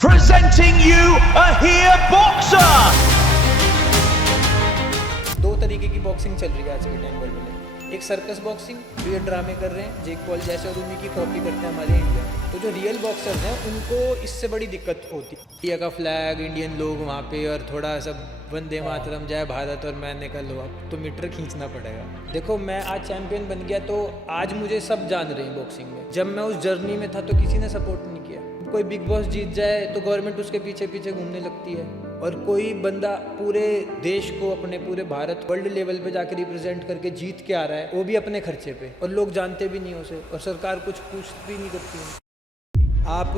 Presenting you a here boxer. दो तरीके की बॉक्सिंग चल रही है आज के टाइम वर्ल्ड में। एक सर्कस बॉक्सिंग जो ये ड्रामे कर रहे हैं, जेक पॉल जैसे, और उन्हीं की कॉपी करते हैं हमारे इंडिया। तो जो रियल बॉक्सर्स हैं उनको इससे बड़ी दिक्कत होती है। इंडिया का फ्लैग, इंडियन लोग वहाँ पे, और थोड़ा सब वंदे मातरम, जय भारत, और मैंने कहा लो अब तो मीटर खींचना पड़ेगा। देखो मैं आज चैंपियन बन गया तो आज मुझे सब जान रहे हैं बॉक्सिंग में। जब मैं उस जर्नी में था तो किसी ने सपोर्ट नहीं किया। कोई बिग बॉस जीत जाए तो गवर्नमेंट उसके पीछे पीछे घूमने लगती है, और कोई बंदा पूरे देश को, अपने पूरे भारत, वर्ल्ड लेवल पे जाकर रिप्रेजेंट करके जीत के आ रहा है, वो भी अपने खर्चे पे, और लोग जानते भी नहीं उसे, और सरकार कुछ पूछ भी नहीं करती है। आप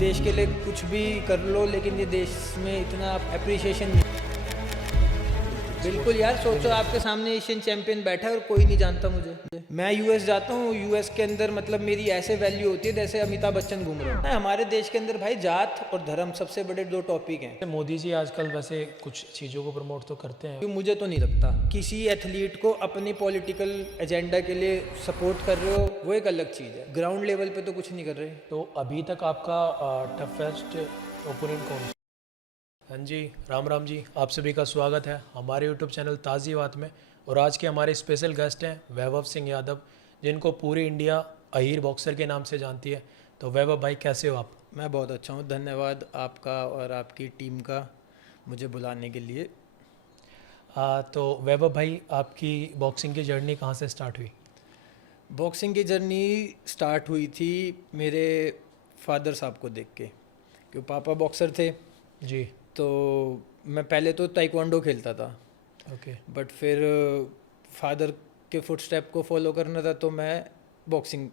देश के लिए कुछ भी कर लो, लेकिन ये देश में इतना अप्रिसिएशन नहीं। बिल्कुल यार, सोचो आपके सामने एशियन चैंपियन बैठा है और कोई नहीं जानता मुझे। मैं यूएस जाता हूँ, यूएस के अंदर मतलब मेरी ऐसे वैल्यू होती है जैसे अमिताभ बच्चन घूम रहे हैं। हमारे देश के अंदर भाई जात और धर्म सबसे बड़े दो टॉपिक हैं। मोदी जी आजकल वैसे कुछ चीज़ों को प्रमोट तो करते हैं। मुझे तो नहीं लगता किसी एथलीट को अपने पॉलिटिकल एजेंडा के लिए सपोर्ट कर रहे हो, वो एक अलग चीज़ है। ग्राउंड लेवल पे तो कुछ नहीं कर रहे। तो अभी तक आपका टफेस्ट ओपोनेंट कौन है? हाँ जी, राम राम जी, आप सभी का स्वागत है हमारे यूट्यूब चैनल ताज़ी बात में। और आज के हमारे स्पेशल गेस्ट हैं वैभव सिंह यादव, जिनको पूरी इंडिया अहीर बॉक्सर के नाम से जानती है। तो वैभव भाई कैसे हो आप? मैं बहुत अच्छा हूँ, धन्यवाद आपका और आपकी टीम का मुझे बुलाने के लिए। तो वैभव भाई, आपकी बॉक्सिंग की जर्नी कहाँ से स्टार्ट हुई? बॉक्सिंग की जर्नी स्टार्ट हुई थी मेरे फादर साहब को देख के, क्योंकि पापा बॉक्सर थे जी। तो मैं पहले तो ताइक्वांडो खेलता था, ओके। बट फिर फादर के फुटस्टेप को फॉलो करना था तो मैं बॉक्सिंग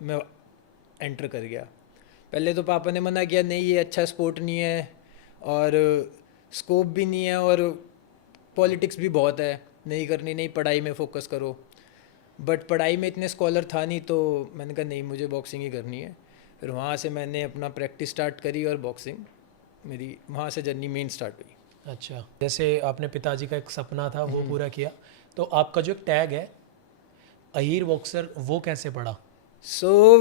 में एंटर कर गया। पहले तो पापा ने मना किया, नहीं ये अच्छा स्पोर्ट नहीं है, और स्कोप भी नहीं है, और पॉलिटिक्स भी बहुत है, नहीं करनी, नहीं पढ़ाई में फोकस करो। बट पढ़ाई में इतने स्कॉलर था नहीं, तो मैंने कहा नहीं, मुझे बॉक्सिंग ही करनी है। फिर वहाँ से मैंने अपना प्रैक्टिस स्टार्ट करी, और बॉक्सिंग मेरी वहाँ से जर्नी मेन स्टार्ट हुई। अच्छा, जैसे आपने पिताजी का एक सपना था वो पूरा किया, तो आपका जो एक टैग है अहीर बॉक्सर, वो कैसे पड़ा?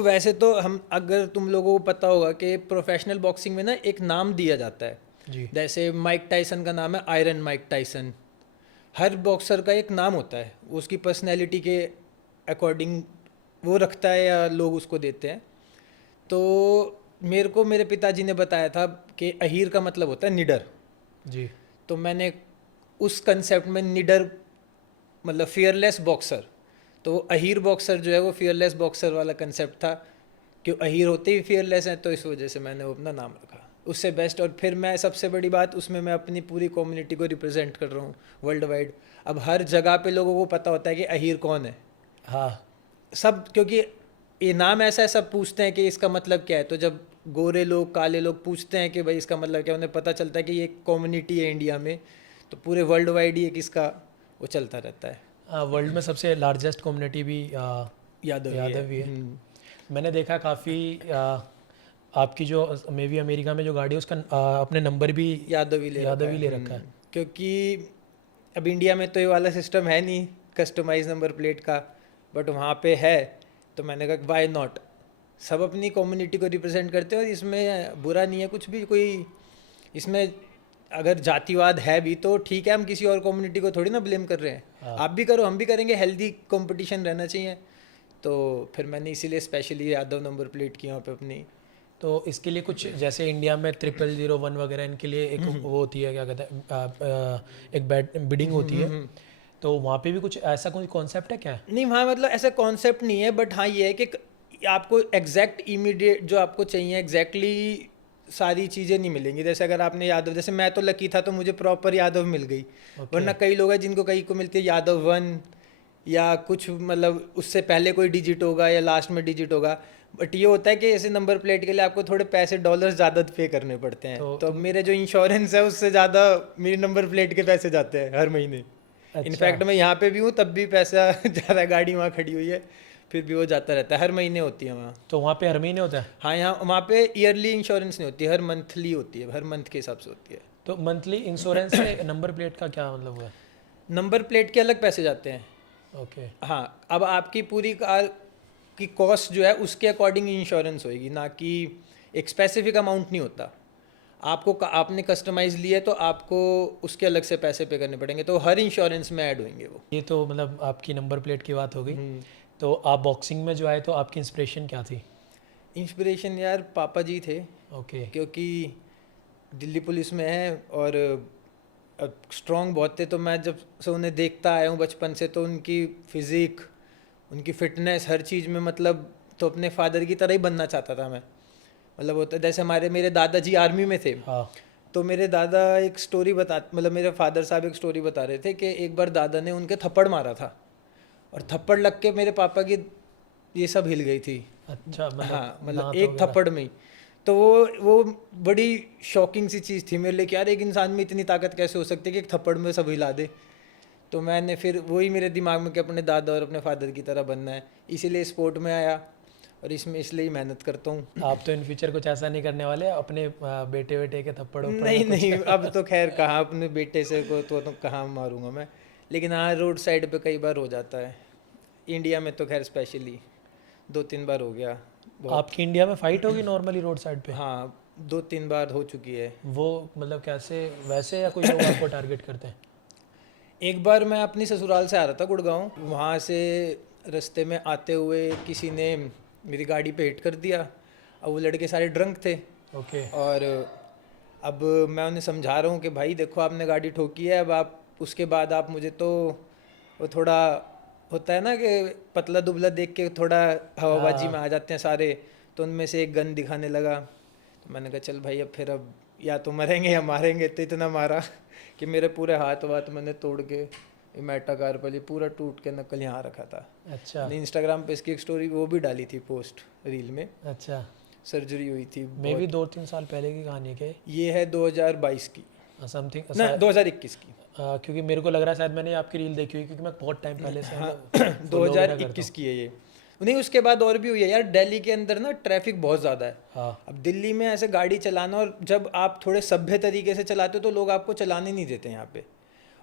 वैसे तो हम, अगर तुम लोगों को पता होगा कि प्रोफेशनल बॉक्सिंग में ना एक नाम दिया जाता है जी। जैसे माइक टाइसन का नाम है आयरन माइक टाइसन। हर बॉक्सर का एक नाम होता है, उसकी पर्सनैलिटी के अकॉर्डिंग वो रखता है या लोग उसको देते हैं। तो मेरे को मेरे पिताजी ने बताया था कि अहीर का मतलब होता है निडर। जी। तो मैंने उस कंसेप्ट में निडर मतलब फियरलेस बॉक्सर, तो अहीर बॉक्सर जो है वो फियरलेस बॉक्सर वाला कंसेप्ट था, कि अहीर होते ही फियरलेस हैं, तो इस वजह से मैंने वो अपना नाम रखा उससे बेस्ट। और फिर मैं सबसे बड़ी बात, उसमें मैं अपनी पूरी कम्युनिटी को रिप्रेजेंट कर रहा हूँ वर्ल्ड वाइड। अब हर जगह पे लोगों को पता होता है कि अहीर कौन है। हाँ। सब, क्योंकि ये नाम ऐसा है, सब पूछते हैं कि इसका मतलब क्या है। तो जब गोरे लोग, काले लोग पूछते हैं कि भाई इसका मतलब क्या, उन्हें पता चलता है कि ये कम्युनिटी है इंडिया में, तो पूरे वर्ल्ड वाइड ही एक इसका वो चलता रहता है। वर्ल्ड में सबसे लार्जेस्ट कम्युनिटी भी यादव ही है। मैंने देखा काफ़ी आपकी जो मे बी अमेरिका में जो गाड़ी है उसका अपने नंबर भी यादव ही ले रखा है। क्योंकि अब इंडिया में तो ये वाला सिस्टम है नहीं कस्टमाइज नंबर प्लेट का, बट वहाँ पे है, तो मैंने कहा वाई नॉट। सब अपनी कम्युनिटी को रिप्रेजेंट करते हैं, और इसमें बुरा नहीं है कुछ भी। कोई इसमें अगर जातिवाद है भी तो ठीक है, हम किसी और कम्युनिटी को थोड़ी ना ब्लेम कर रहे हैं। हाँ। आप भी करो, हम भी करेंगे, हेल्दी कंपटीशन रहना चाहिए। तो फिर मैंने इसीलिए स्पेशली यादव नंबर प्लेट की वहाँ पे अपनी। तो इसके लिए कुछ, जैसे इंडिया में 0001 वगैरह, इनके लिए एक वो होती है, क्या कहते हैं, एक बिडिंग होती है, तो वहाँ पे भी कुछ ऐसा कोई कॉन्सेप्ट है क्या? नहीं, वहाँ मतलब ऐसा कॉन्सेप्ट नहीं है, बट हाँ ये है कि आपको एग्जैक्ट इमीडिएट जो आपको चाहिए एग्जैक्टली सारी चीज़ें नहीं मिलेंगी। जैसे अगर आपने यादव, जैसे मैं तो लकी था तो मुझे प्रॉपर यादव मिल गई, वरना कई लोग हैं जिनको कहीं को मिलती है यादव 1 या कुछ, मतलब उससे पहले कोई डिजिट होगा या लास्ट में डिजिट होगा। बट ये होता है कि ऐसे नंबर प्लेट के लिए आपको थोड़े पैसे, डॉलर्स ज़्यादा पे करने पड़ते हैं। तो मेरे जो इंश्योरेंस है उससे ज़्यादा मेरी नंबर प्लेट के पैसे जाते हैं हर महीने। अच्छा। इनफैक्ट मैं यहाँ पे भी हूँ तब भी पैसा ज़्यादा, गाड़ी वहाँ खड़ी हुई है फिर भी वो जाता रहता है, हर महीने होती है वहाँ। तो वहाँ पे हर महीने होता है? हाँ, यहाँ वहाँ पे ईयरली इंश्योरेंस नहीं होती, हर मंथली होती है, हर मंथ के हिसाब से होती है। तो मंथली इंश्योरेंस से नंबर प्लेट का क्या मतलब हुआ? नंबर प्लेट के अलग पैसे जाते हैं। ओके। हाँ, अब आपकी पूरी कार की कॉस्ट जो है उसके अकॉर्डिंग इंश्योरेंस होएगी, ना कि एक स्पेसिफिक अमाउंट नहीं होता। आपने कस्टमाइज लिया है तो आपको उसके अलग से पैसे पे करने पड़ेंगे, तो हर इंश्योरेंस में ऐड होंगे वो। ये तो मतलब आपकी नंबर प्लेट की बात हो गई। तो आप बॉक्सिंग में जो आए तो आपकी इंस्पिरेशन क्या थी? इंस्पिरेशन यार पापा जी थे, ओके। क्योंकि दिल्ली पुलिस में है और स्ट्रॉन्ग बहुत थे, तो मैं जब से उन्हें देखता आया हूँ बचपन से, तो उनकी फिज़िक, उनकी फिटनेस, हर चीज़ में मतलब तो अपने फादर की तरह ही बनना चाहता था मैं। मतलब होता जैसे मेरे दादाजी आर्मी में थे, हाँ। तो मेरे दादा एक स्टोरी मतलब मेरे फादर साहब एक स्टोरी बता रहे थे कि एक बार दादा ने उनके थप्पड़ मारा था और थप्पड़ लग के मेरे पापा की ये सब हिल गई थी। अच्छा, मतलब हाँ, मतलब दांत एक वगैरह। थप्पड़ में ही। तो वो बड़ी शॉकिंग सी चीज़ थी मेरे लिए कि यार एक इंसान में इतनी ताकत कैसे हो सकती है कि एक थप्पड़ में सब हिला दे। तो मैंने फिर वही मेरे दिमाग में कि अपने दादा और अपने फादर की तरह बनना है, इसीलिए स्पोर्ट में आया और इसमें इसलिए ही मेहनत करता हूँ। आप तो इन फ्यूचर कुछ ऐसा नहीं करने वाले अपने बेटे बेटे के थप्पड़ उप्पड़ नहीं या कुछ? नहीं, अब तो खैर कहाँ अपने बेटे से को तो कहाँ मारूंगा मैं, लेकिन हाँ रोड साइड पे कई बार हो जाता है। इंडिया में तो खैर स्पेशली 2-3 बार हो गया। आपकी इंडिया में फाइट होगी नॉर्मली रोड साइड पे? हाँ 2-3 बार हो चुकी है। वो मतलब कैसे, वैसे या कोई लोग आपको टारगेट करते हैं? एक बार मैं अपनी ससुराल से आ रहा था गुड़गांव, वहाँ से रास्ते में आते हुए किसी ने मेरी गाड़ी पे हिट कर दिया। अब वो लड़के सारे ड्रंक थे ओके। और अब मैं उन्हें समझा रहा हूँ कि भाई देखो आपने गाड़ी ठोकी है, अब आप उसके बाद आप मुझे तो वो थोड़ा होता है ना कि पतला दुबला देख के थोड़ा हवाबाजी में आ जाते हैं सारे, तो उनमें से एक गन दिखाने लगा। तो मैंने कहा चल भाई अब या तो मरेंगे या मारेंगे। तो इतना मारा कि मेरे पूरे हाथ वाथ मैंने तोड़ के मेटाकार पर पूरा टूट के नकल यहाँ रखा था। अच्छा मैंने इंस्टाग्राम पे इसकी एक स्टोरी वो भी डाली थी, पोस्ट रील में। अच्छा। सर्जरी हुई थी मे भी 2-3 साल पहले की कहानी है क्या? ये है 2022 की, समथिंग ना 2021 की। क्योंकि मेरे को लग रहा है शायद मैंने आपकी रील देखी हुई, क्योंकि मैं बहुत टाइम पहले से हाँ, मतलब follow वगैरह करता 2021 की है ये। नहीं उसके बाद और भी हुई है यार, दिल्ली के अंदर ना ट्रैफिक बहुत ज़्यादा है। हूँ। हाँ। अब दिल्ली में ऐसे गाड़ी चलाना, और जब आप थोड़े सभ्य तरीके से चलाते हो तो लोग आपको चलाने नहीं देते यहाँ पे,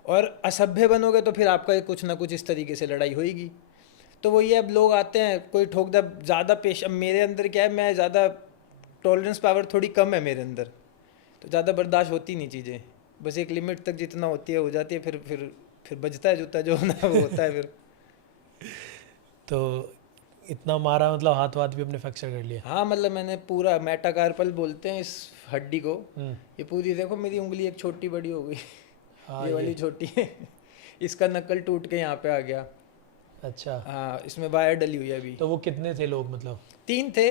और असभ्य बनोगे तो फिर आपका कुछ ना कुछ इस तरीके से लड़ाई होगी। तो वो ये अब लोग आते हैं कोई ठोक दे ज़्यादा पेश। अब मेरे अंदर क्या है, मैं ज़्यादा टॉलरेंस पावर थोड़ी कम है मेरे अंदर, तो ज़्यादा बर्दाश्त होती नहीं चीज़ें, बस एक लिमिट तक जितना होती है हो जाती है, फिर बजता है जूता जो होना है वो होता है फिर। तो इतना मारा, मतलब हाथ वाथ भी अपने फ्रैक्चर कर लिया? हाँ मतलब मैंने पूरा मेटाकार्पल बोलते हैं इस हड्डी को, हम्म। ये पूरी देखो मेरी उंगली एक छोटी बड़ी हो गई। हाँ, ये वाली छोटी है, इसका नकल टूट के यहाँ पे आ गया। अच्छा। हाँ इसमें वायर डली हुई है अभी। तो वो कितने थे लोग, मतलब 3 थे,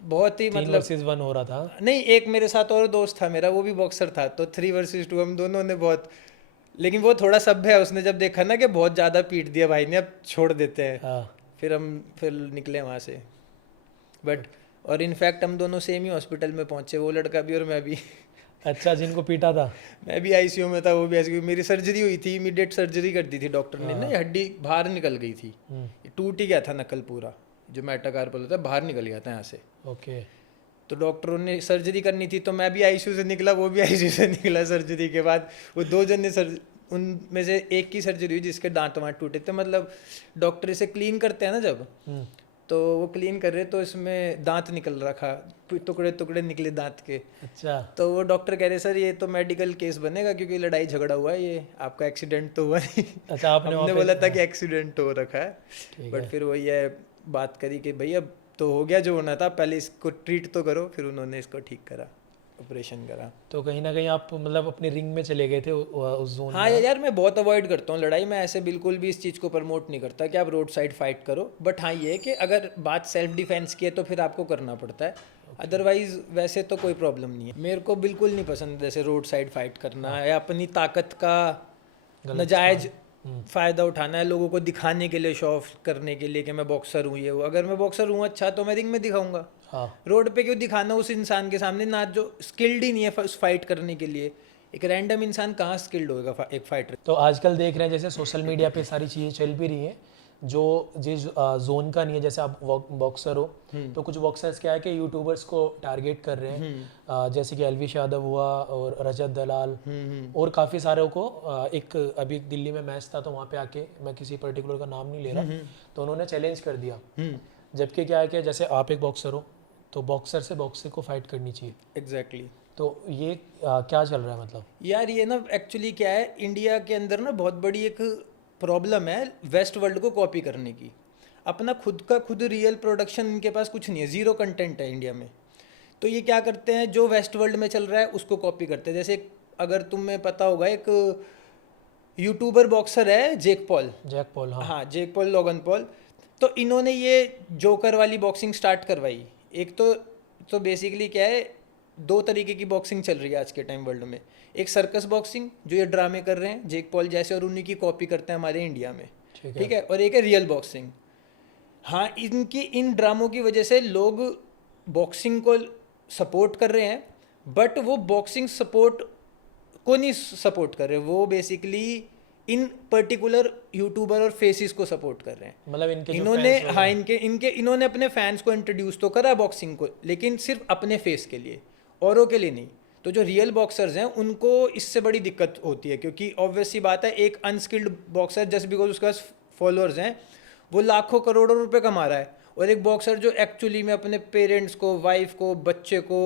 बहुत ही 3 मतलब वर्सेस 1 हो रहा था? नहीं, एक मेरे साथ और दोस्त था मेरा, वो भी बॉक्सर था, तो 3 वर्सेस 2 हम दोनों ने बहुत। लेकिन वो थोड़ा सभ्य है, उसने जब देखा ना कि बहुत ज़्यादा पीट दिया भाई ने, अब छोड़ देते हैं। हाँ। फिर निकले वहाँ से। बट और इनफैक्ट हम दोनों सेम ही हॉस्पिटल में पहुँचे, वो लड़का भी और मैं भी। अच्छा, जिनको पीटा था? मैं भी आईसीयू में था, वो भी आईसीयू। मेरी सर्जरी हुई थी, इमीडिएट सर्जरी कर दी थी डॉक्टर ने ना, ये हड्डी बाहर निकल गई थी, ये टूट ही गया था नकल पूरा, जो मेटाकार्पल होता है बाहर निकल गया था यहाँ से। ओके। तो डॉक्टरों ने सर्जरी करनी थी, तो मैं भी आईसीयू से निकला, वो भी आईसीयू से निकला सर्जरी के बाद। वो 2 जन ने उनमें से एक की सर्जरी हुई जिसके दांत वाँत टूटे थे। मतलब डॉक्टर इसे क्लीन करते हैं ना जब, तो वो क्लीन कर रहे तो इसमें दांत निकल रखा, टुकड़े टुकड़े निकले दांत के। अच्छा। तो वो डॉक्टर कह रहे सर ये तो मेडिकल केस बनेगा क्योंकि लड़ाई झगड़ा हुआ है, ये आपका एक्सीडेंट तो हुआ नहीं। अच्छा, आपने हमने बोला था कि एक्सीडेंट हो रखा है, ठीक बट है। फिर वही है बात करी कि भैया तो हो गया जो होना था, पहले इसको ट्रीट तो करो। फिर उन्होंने इसको ठीक करा, ऑपरेशन करा। तो कहीं ना कहीं आप मतलब अपने रिंग में चले गए थे उस जोन हाँ यार मैं बहुत अवॉइड करता हूँ लड़ाई, मैं ऐसे बिल्कुल भी इस चीज़ को प्रमोट नहीं करता कि आप रोड साइड फाइट करो। बट हाँ ये है कि अगर बात सेल्फ डिफेंस की है तो फिर आपको करना पड़ता है, अदरवाइज वैसे तो कोई प्रॉब्लम नहीं है। मेरे को बिल्कुल नहीं पसंद जैसे रोड साइड फाइट करना या अपनी ताकत का नाजायज फ़ायदा उठाना है, लोगों को दिखाने के लिए, शो ऑफ करने के लिए कि मैं बॉक्सर हूँ ये वो। अगर मैं बॉक्सर हूँ अच्छा तो मैं रिंग में दिखाऊंगा, हाँ। रोड पे क्यों दिखाना उस इंसान के सामने ना जो स्किल्ड ही नहीं है उस फाइट करने के लिए। एक रैंडम इंसान कहाँ स्किल्ड होगा एक फाइटर। तो आजकल देख रहे हैं जैसे सोशल मीडिया पे सारी चीज़ें चल भी रही हैं, जो जिस जोन का नहीं है, जैसे आप बॉक्सर हो तो कुछ बॉक्सर्स क्या है कि यूट्यूबर्स को टारगेट कर रहे हैं, जैसे कि एल्विश यादव हुआ और रजत दलाल और काफ़ी सारे को। एक अभी दिल्ली में मैच था तो वहाँ पे आके, मैं किसी पर्टिकुलर का नाम नहीं ले रहा, तो उन्होंने चैलेंज कर दिया। जबकि क्या है कि जैसे आप एक बॉक्सर हो तो बॉक्सर से बॉक्सर को फाइट करनी चाहिए। एग्जैक्टली। तो ये क्या चल रहा है मतलब? यार ये ना एक्चुअली क्या है, इंडिया के अंदर ना बहुत बड़ी एक प्रॉब्लम है वेस्ट वर्ल्ड को कॉपी करने की। अपना खुद का खुद रियल प्रोडक्शन इनके पास कुछ नहीं है, ज़ीरो कंटेंट है इंडिया में। तो ये क्या करते हैं, जो वेस्ट वर्ल्ड में चल रहा है उसको कॉपी करते हैं। जैसे अगर तुम्हें पता होगा, एक यूट्यूबर बॉक्सर है जेक पॉल। जैक पॉल, हाँ। हाँ, जेक पॉल, लोगन पॉल। तो इन्होंने ये जोकर वाली बॉक्सिंग स्टार्ट करवाई। एक तो बेसिकली क्या है, दो तरीके की बॉक्सिंग चल रही है आज के टाइम वर्ल्ड में। एक सर्कस बॉक्सिंग जो ये ड्रामे कर रहे हैं जेक पॉल जैसे, और उन्हीं की कॉपी करते हैं हमारे इंडिया में, ठीक है। और एक है रियल बॉक्सिंग। हाँ, इनकी इन ड्रामों की वजह से लोग बॉक्सिंग को सपोर्ट कर रहे हैं, बट वो बॉक्सिंग सपोर्ट को नहीं सपोर्ट कर रहे, वो बेसिकली इन पर्टिकुलर यूट्यूबर और फेसिस को सपोर्ट कर रहे हैं। मतलब इनके जो इन्होंने fans लोग हाँ हैं। इन्होंने अपने फैंस को इंट्रोड्यूस तो करा बॉक्सिंग को, लेकिन सिर्फ अपने फेस के लिए, औरों के लिए नहीं। तो जो रियल बॉक्सर्स हैं उनको इससे बड़ी दिक्कत होती है, क्योंकि ऑब्वियस सी बात है, एक अनस्किल्ड बॉक्सर जस्ट बिकॉज उसके पास फॉलोअर्स हैं वो लाखों करोड़ों रुपए कमा रहा है, और एक बॉक्सर जो एक्चुअली में अपने पेरेंट्स को, वाइफ को, बच्चे को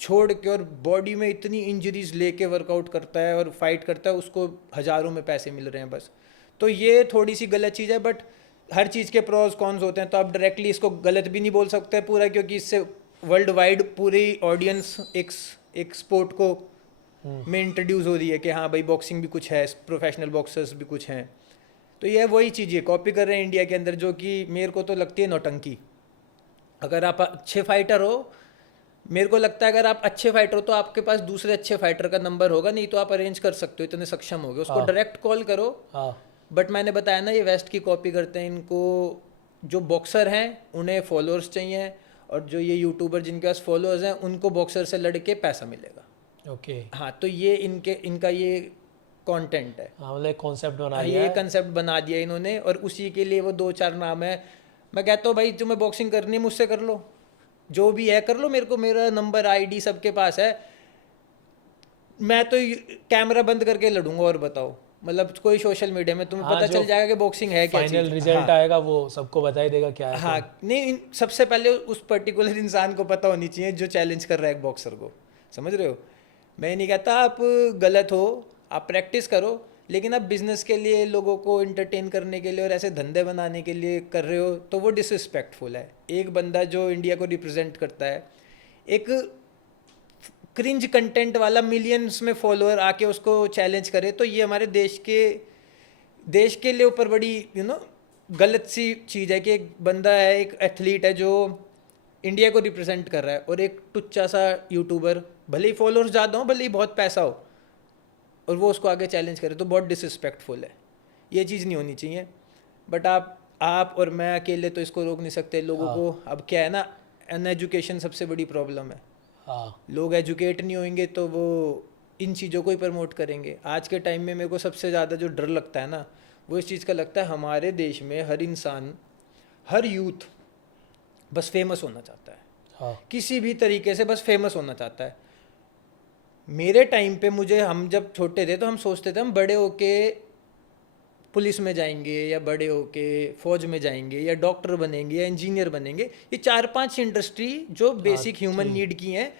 छोड़ के और बॉडी में इतनी इंजरीज लेके वर्कआउट करता है और फाइट करता है, उसको हज़ारों में पैसे मिल रहे हैं बस। तो ये थोड़ी सी गलत चीज़ है, बट हर चीज़ के प्रोज कॉन्स होते हैं, तो आप डायरेक्टली इसको गलत भी नहीं बोल सकते पूरा, क्योंकि इससे वर्ल्ड वाइड पूरी ऑडियंस एक स्पोर्ट को में इंट्रोड्यूस हो रही है कि हाँ भाई बॉक्सिंग भी कुछ है, प्रोफेशनल बॉक्सर्स भी कुछ हैं। तो ये वही चीज़ है कॉपी कर रहे हैं इंडिया के अंदर, जो कि मेरे को तो लगती है नौटंकी। अगर आप अच्छे फाइटर हो, मेरे को लगता है अगर आप अच्छे फाइटर हो तो आपके पास दूसरे अच्छे फाइटर का नंबर होगा, नहीं तो आप अरेंज कर सकते हो, इतने सक्षम हो गए, उसको डायरेक्ट कॉल करो। हाँ। बट मैंने बताया ना, ये वेस्ट की कॉपी करते हैं। इनको जो बॉक्सर हैं उन्हें फॉलोअर्स चाहिए, और जो ये यूट्यूबर जिनके पास फॉलोअर्स हैं उनको बॉक्सर से लड़के पैसा मिलेगा। ओके। हाँ, तो ये इनका ये कंटेंट है। हाँ, मतलब कॉन्सेप्ट बना ये कंसेप्ट बना दिया इन्होंने, और उसी के लिए वो दो चार नाम है। मैं कहता हूँ भाई तुम्हें बॉक्सिंग करनी है मुझसे कर लो, जो भी है कर लो, मेरे को मेरा नंबर आईडी सबके पास है, मैं तो कैमरा बंद करके लड़ूंगा। और बताओ, मतलब कोई सोशल मीडिया में तुम्हें पता चल जाएगा कि बॉक्सिंग है क्या चीज़। फाइनल रिजल्ट आएगा वो सबको बता ही देगा क्या है। हाँ, नहीं, सबसे पहले उस पर्टिकुलर इंसान को पता होनी चाहिए जो चैलेंज कर रहा है एक बॉक्सर को, समझ रहे हो। मैं नहीं कहता आप गलत हो, आप प्रैक्टिस करो, लेकिन आप बिजनेस के लिए, लोगों को एंटरटेन करने के लिए और ऐसे धंधे बनाने के लिए कर रहे हो तो वो डिसरिस्पेक्टफुल है। एक बंदा जो इंडिया को रिप्रेजेंट करता है, एक क्रिंज कंटेंट वाला मिलियंस में फॉलोअर आके उसको चैलेंज करे, तो ये हमारे देश के लिए ऊपर बड़ी गलत सी चीज़ है कि एक बंदा है, एक एथलीट है जो इंडिया को रिप्रेजेंट कर रहा है, और एक टुच्चा सा यूट्यूबर, भले ही फॉलोअर्स ज़्यादा हो, भले ही बहुत पैसा हो, और वो उसको आगे चैलेंज करे, तो बहुत डिसरिस्पेक्टफुल है। ये चीज़ नहीं होनी चाहिए। बट आप और मैं अकेले तो इसको रोक नहीं सकते लोगों को। अब क्या है ना, अनएजुकेशन सबसे बड़ी प्रॉब्लम है। हाँ। लोग एजुकेट नहीं होंगे तो वो इन चीज़ों को ही प्रमोट करेंगे। आज के टाइम में मेरे को सबसे ज़्यादा जो डर लगता है ना, वो इस चीज़ का लगता है, हमारे देश में हर इंसान, हर यूथ बस फेमस होना चाहता है। हाँ। किसी भी तरीके से बस फेमस होना चाहता है। मेरे टाइम पे हम जब छोटे थे तो हम सोचते थे हम बड़े होके पुलिस में जाएंगे, या बड़े होके फौज में जाएंगे, या डॉक्टर बनेंगे, या इंजीनियर बनेंगे। ये 4-5 इंडस्ट्री जो बेसिक ह्यूमन नीड की हैं,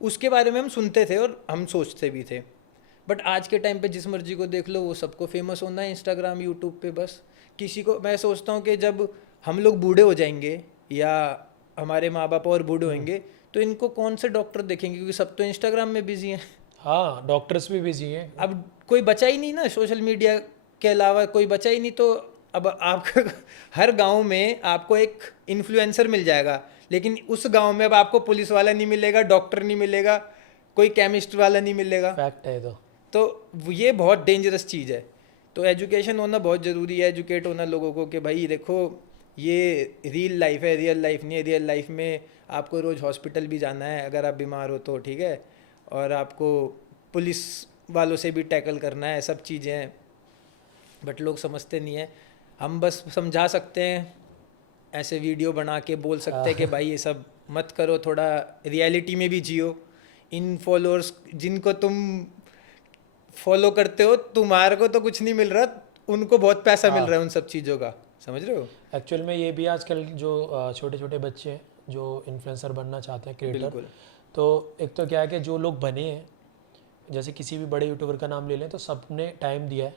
उसके बारे में हम सुनते थे और हम सोचते भी थे। बट आज के टाइम पे जिस मर्जी को देख लो, वो सबको फेमस होना है इंस्टाग्राम, यूट्यूब पे। बस किसी को, मैं सोचता हूँ कि जब हम लोग बूढ़े हो जाएंगे या हमारे माँ बाप और बूढ़े होंगे, तो इनको कौन से डॉक्टर देखेंगे, क्योंकि सब तो इंस्टाग्राम में बिजी हैं। हाँ, डॉक्टर्स भी बिजी हैं। अब कोई बचा ही नहीं ना, सोशल मीडिया के अलावा कोई बचा ही नहीं। तो अब आपका हर गांव में आपको एक इन्फ्लुएंसर मिल जाएगा, लेकिन उस गांव में अब आपको पुलिस वाला नहीं मिलेगा, डॉक्टर नहीं मिलेगा, कोई केमिस्ट वाला नहीं मिलेगा। फैक्ट है तो ये बहुत डेंजरस चीज़ है। तो एजुकेशन होना बहुत ज़रूरी है, एजुकेट होना लोगों को कि भाई देखो ये रियल लाइफ है, रियल लाइफ नहीं है। रियल लाइफ में आपको रोज़ हॉस्पिटल भी जाना है अगर आप बीमार हो तो, ठीक है, और आपको पुलिस वालों से भी टैकल करना है, सब चीज़ें हैं। बट लोग समझते नहीं हैं। हम बस समझा सकते हैं, ऐसे वीडियो बना के बोल सकते हैं कि भाई ये सब मत करो, थोड़ा रियलिटी में भी जियो। इन फॉलोअर्स जिनको तुम फॉलो करते हो, तुम्हारे को तो कुछ नहीं मिल रहा, उनको बहुत पैसा मिल रहा है उन सब चीज़ों का, समझ रहे हो। एक्चुअल में ये भी आजकल जो छोटे छोटे बच्चे हैं जो इन्फ्लुएंसर बनना चाहते हैं, क्रिएटर, तो एक तो क्या है कि जो लोग बने हैं, जैसे किसी भी बड़े यूट्यूबर का नाम ले लें, तो सबने टाइम दिया है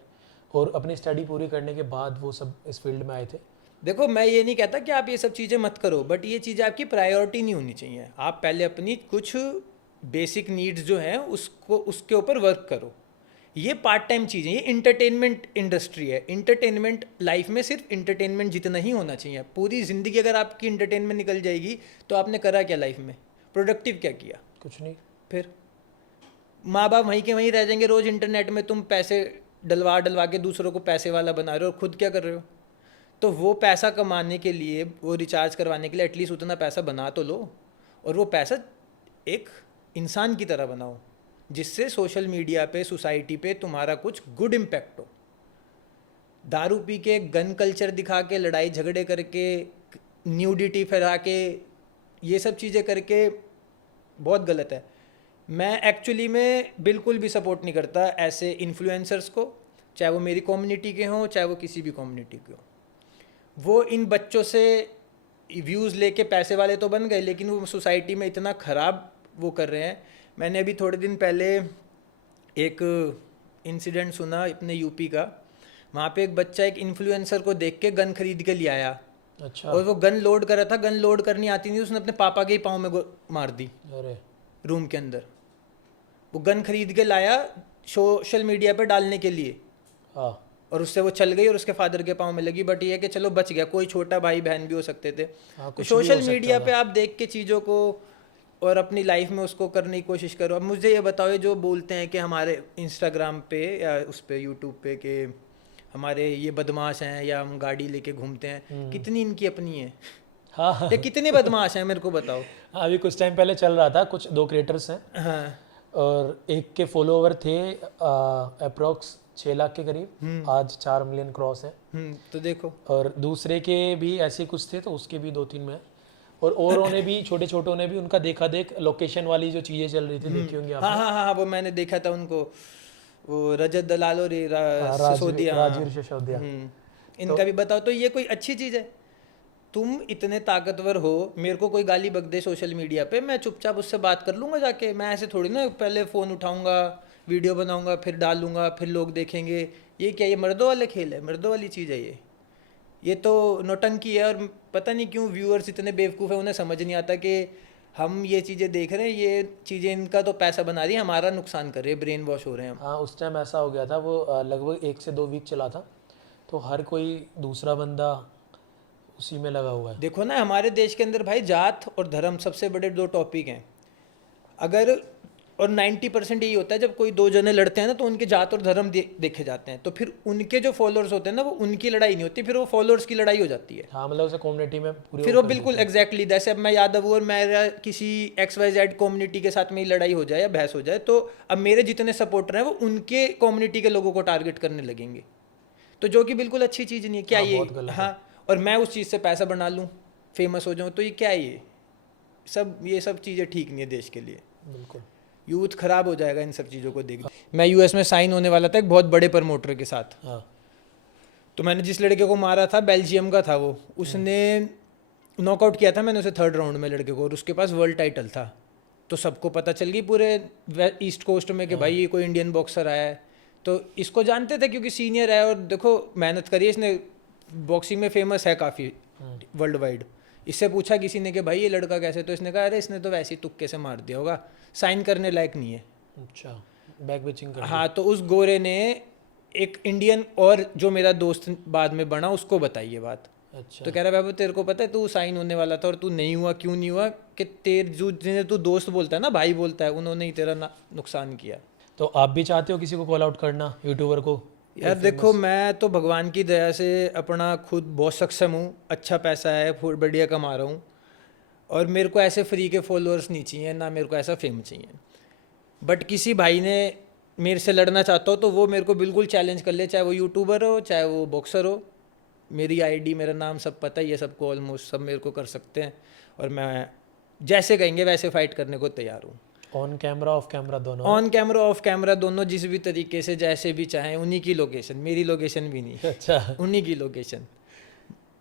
और अपनी स्टडी पूरी करने के बाद वो सब इस फील्ड में आए थे। देखो, मैं ये नहीं कहता कि आप ये सब चीज़ें मत करो, बट ये चीज़ें आपकी प्रायोरिटी नहीं होनी चाहिए। आप पहले अपनी कुछ बेसिक नीड्स जो हैं उसको, उसके ऊपर वर्क करो। ये पार्ट टाइम चीज़ें, ये इंटरटेनमेंट इंडस्ट्री है। इंटरटेनमेंट लाइफ में सिर्फ इंटरटेनमेंट जितना ही होना चाहिए। पूरी ज़िंदगी अगर आपकी इंटरटेनमेंट निकल जाएगी तो आपने करा क्या लाइफ में? प्रोडक्टिव क्या किया? कुछ नहीं। फिर माँ बाप वहीं के वहीं रह जाएंगे। रोज़ इंटरनेट में तुम पैसे डलवा डलवा के दूसरों को पैसे वाला बना रहे हो और खुद क्या कर रहे हो? तो वो पैसा कमाने के लिए, वो रिचार्ज करवाने के लिए एटलीस्ट उतना पैसा बना तो लो, और वो पैसा एक इंसान की तरह बनाओ जिससे सोशल मीडिया पे, सोसाइटी पे तुम्हारा कुछ गुड इम्पैक्ट हो। दारू पी के, गन कल्चर दिखा के, लड़ाई झगड़े करके, न्यूडिटी फैला के, ये सब चीज़ें करके बहुत गलत है। मैं एक्चुअली में बिल्कुल भी सपोर्ट नहीं करता ऐसे इन्फ्लुएंसर्स को, चाहे वो मेरी कम्युनिटी के हों, चाहे वो किसी भी कम्युनिटी के हों। वो इन बच्चों से व्यूज़ लेके पैसे वाले तो बन गए, लेकिन वो सोसाइटी में इतना ख़राब वो कर रहे हैं। मैंने अभी थोड़े दिन पहले एक इंसिडेंट सुना अपने यूपी का। वहाँ पे एक बच्चा एक इन्फ्लुएंसर को देख के गन खरीद के ले आया। अच्छा। और वो गन लोड कर रहा था, गन लोड करनी आती नहीं, उसने अपने पापा के ही पाँव में मार दी अरे, रूम के अंदर। वो गन खरीद के लाया सोशल मीडिया पे डालने के लिए, हाँ। और उससे वो चल गई और उसके फादर के पाँव में लगी। बट ये है कि चलो बच गया, कोई छोटा भाई बहन भी हो सकते थे। हाँ, तो कुछ भी हो सोशल सकता मीडिया था। पे आप देख के चीज़ों को और अपनी लाइफ में उसको करने की कोशिश करो। अब मुझे ये बताओ, ये जो बोलते हैं कि हमारे इंस्टाग्राम पे या उस पे यूट्यूब पे कि हमारे ये बदमाश हैं या हम गाड़ी लेके घूमते हैं, कितनी इनकी अपनी है? हाँ। ये कितने बदमाश हैं मेरे को बताओ। हाँ, अभी कुछ टाइम पहले चल रहा था, कुछ 2 क्रिएटर्स हैं हाँ, और एक के फॉलोवर थे अप्रोक्स 6 लाख के करीब, आज 4 मिलियन क्रॉस है। तो देखो। और दूसरे के भी ऐसे कुछ थे, तो उसके भी 2-3 में। और औरों ने भी, छोटे छोटों ने भी उनका देखा देख लोकेशन वाली जो चीज़ें चल रही थी, देखी होंगी आपने। हाँ हाँ हाँ, वो मैंने देखा था उनको, वो रजत दलाल और सिसोदिया, राजवीर सिसोदिया। इनका भी बताओ। तो ये कोई अच्छी चीज़ है? तुम इतने ताकतवर हो, मेरे को कोई गाली बक दे सोशल मीडिया पे, मैं चुपचाप उससे बात कर लूँगा जाके। मैं ऐसे थोड़ी ना पहले फ़ोन उठाऊँगा, वीडियो बनाऊँगा, फिर डालूँगा, फिर लोग देखेंगे। ये क्या, ये मर्दों वाले खेल है? मर्दों वाली चीज़ है ये तो नौटंकी है। और पता नहीं क्यों व्यूअर्स इतने बेवकूफ़ हैं, उन्हें समझ नहीं आता कि हम ये चीज़ें देख रहे हैं, ये चीज़ें इनका तो पैसा बना रही है, हमारा नुकसान कर रही है, ब्रेन वॉश हो रहे हैं हम। हाँ, उस टाइम ऐसा हो गया था, वो लगभग 1 से 2 वीक चला था, तो हर कोई दूसरा बंदा उसी में लगा हुआ है। देखो ना, हमारे देश के अंदर भाई जात और धर्म सबसे बड़े 2 टॉपिक हैं। अगर, और 90% यही होता है, जब कोई 2 जने लड़ते हैं ना तो उनके जात और धर्म देखे जाते हैं, तो फिर उनके जो फॉलोअर्स होते हैं ना, वो उनकी लड़ाई नहीं होती, फिर वो फॉलोअर्स की लड़ाई हो जाती है। हाँ, मतलब उसे कम्युनिटी में पूरी फिर वो बिल्कुल एग्जैक्टली, जैसे अब मैं यादव हूँ और मेरा किसी XYZ कम्युनिटी के साथ मेरी लड़ाई हो जाए या बहस हो जाए, तो अब मेरे जितने सपोर्टर हैं वो उनके कम्युनिटी के लोगों को टारगेट करने लगेंगे, तो जो कि बिल्कुल अच्छी चीज़ नहीं है। क्या हाँ, ये? बहुत गलत है। हाँ, और मैं उस चीज़ से पैसा बना लूँ, फेमस हो जाऊँ, तो ये क्या है? ये सब चीज़ें ठीक नहीं है देश के लिए। बिल्कुल। यूथ खराब हो जाएगा इन सब चीज़ों को देख। मैं US में साइन होने वाला था एक बहुत बड़े प्रमोटर के साथ। हाँ। तो मैंने जिस लड़के को मारा था, बेल्जियम का था वो, उसने नॉकआउट किया था मैंने उसे 3rd राउंड में लड़के को, और उसके पास वर्ल्ड टाइटल था। तो सबको पता चल गई पूरे ईस्ट कोस्ट में कि भाई ये कोई इंडियन बॉक्सर आया है। तो इसको जानते थे क्योंकि सीनियर है, और देखो मेहनत करी इसने, बॉक्सिंग में फेमस है काफ़ी वर्ल्ड वाइड। इससे पूछा किसी ने कि भाई ये लड़का कैसे, तो इसने कहा अरे इसने तो वैसे ही तुक्के से मार दिया होगा, साइन करने लायक नहीं है। अच्छा, बैक बेचिंग कर। हाँ, तो उस गोरे ने एक इंडियन और जो मेरा दोस्त बाद में बना उसको बताई ये बात। अच्छा। तो कह रहा बाबू तेरे को पता है तू साइन होने वाला था और तू नहीं हुआ, क्यों नहीं हुआ? कि तेरे जो जिन्हें तू दोस्त बोलता है ना, भाई बोलता है, उन्होंने ही तेरा नुकसान किया। तो आप भी चाहते हो किसी को कॉल आउट करना, यूट्यूबर को? यार देखो, मैं तो भगवान की दया से अपना खुद बहुत सक्षम हूँ, अच्छा पैसा है, फुल बढ़िया कमा रहा हूँ, और मेरे को ऐसे फ्री के फॉलोअर्स नहीं चाहिए, ना मेरे को ऐसा फेम चाहिए। बट किसी भाई ने मेरे से लड़ना चाहता हो तो वो मेरे को बिल्कुल चैलेंज कर ले, चाहे वो यूट्यूबर हो चाहे वो बॉक्सर हो। मेरी आईडी, मेरा नाम सब पता ही है सबको, ऑलमोस्ट सब मेरे को कर सकते हैं, और मैं जैसे कहेंगे वैसे फाइट करने को तैयार हूँ। ऑन कैमरा ऑफ कैमरा दोनों? ऑन कैमरा ऑफ कैमरा दोनों, जिस भी तरीके से जैसे भी चाहें। उन्हीं की लोकेशन, मेरी लोकेशन भी नहीं। अच्छा। उन्हीं की लोकेशन।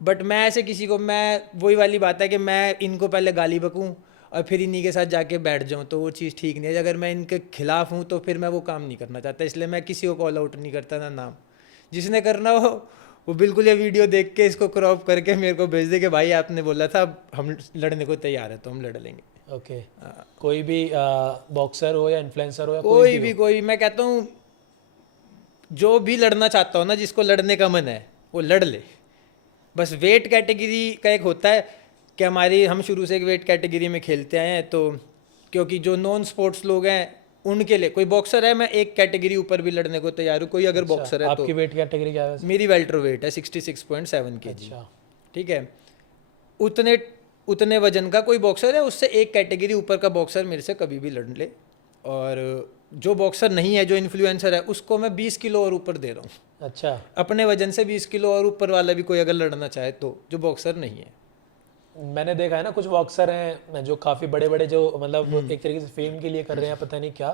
बट मैं ऐसे किसी को, मैं वही वाली बात है कि मैं इनको पहले गाली बकूँ और फिर इन्हीं के साथ जाके बैठ जाऊँ, तो वो चीज़ ठीक नहीं है। अगर मैं इनके खिलाफ हूँ तो फिर मैं वो काम नहीं करना चाहता, इसलिए मैं किसी को कॉल आउट नहीं करता ना नाम। जिसने करना हो वो बिल्कुल ये वीडियो देख के इसको क्रॉप करके मेरे को भेज दे कि भाई आपने बोला था अब हम लड़ने को तैयार है तो हम लड़ लेंगे। ओके। कोई भी बॉक्सर हो या इन्फ्लुएंसर हो या कोई भी मैं कहता हूँ जो भी लड़ना चाहता हो ना, जिसको लड़ने का मन है वो लड़ ले। बस वेट कैटेगरी का एक होता है कि हम शुरू से एक वेट कैटेगरी में खेलते आए हैं, तो क्योंकि जो नॉन स्पोर्ट्स लोग हैं उनके लिए, कोई बॉक्सर है मैं एक कैटेगरी ऊपर भी लड़ने को तैयार हूँ, कोई अगर बॉक्सर है तो। आपकी वेट कैटेगरी क्या है? मेरी वेल्टर वेट है 66.7 kg। अच्छा, ठीक है, उतने वजन का कोई बॉक्सर है, उससे एक कैटेगरी ऊपर का बॉक्सर मेरे से कभी भी लड़ ले। और जो बॉक्सर नहीं है, जो इन्फ्लुएंसर है, उसको मैं 20 किलो और ऊपर दे रहा हूँ। अच्छा, अपने वजन से 20 किलो और ऊपर वाला भी कोई अगर लड़ना चाहे तो, जो बॉक्सर नहीं है। मैंने देखा है ना कुछ बॉक्सर हैं जो काफ़ी बड़े बड़े, जो मतलब एक तरीके से फेम के लिए कर रहे हैं, पता नहीं क्या,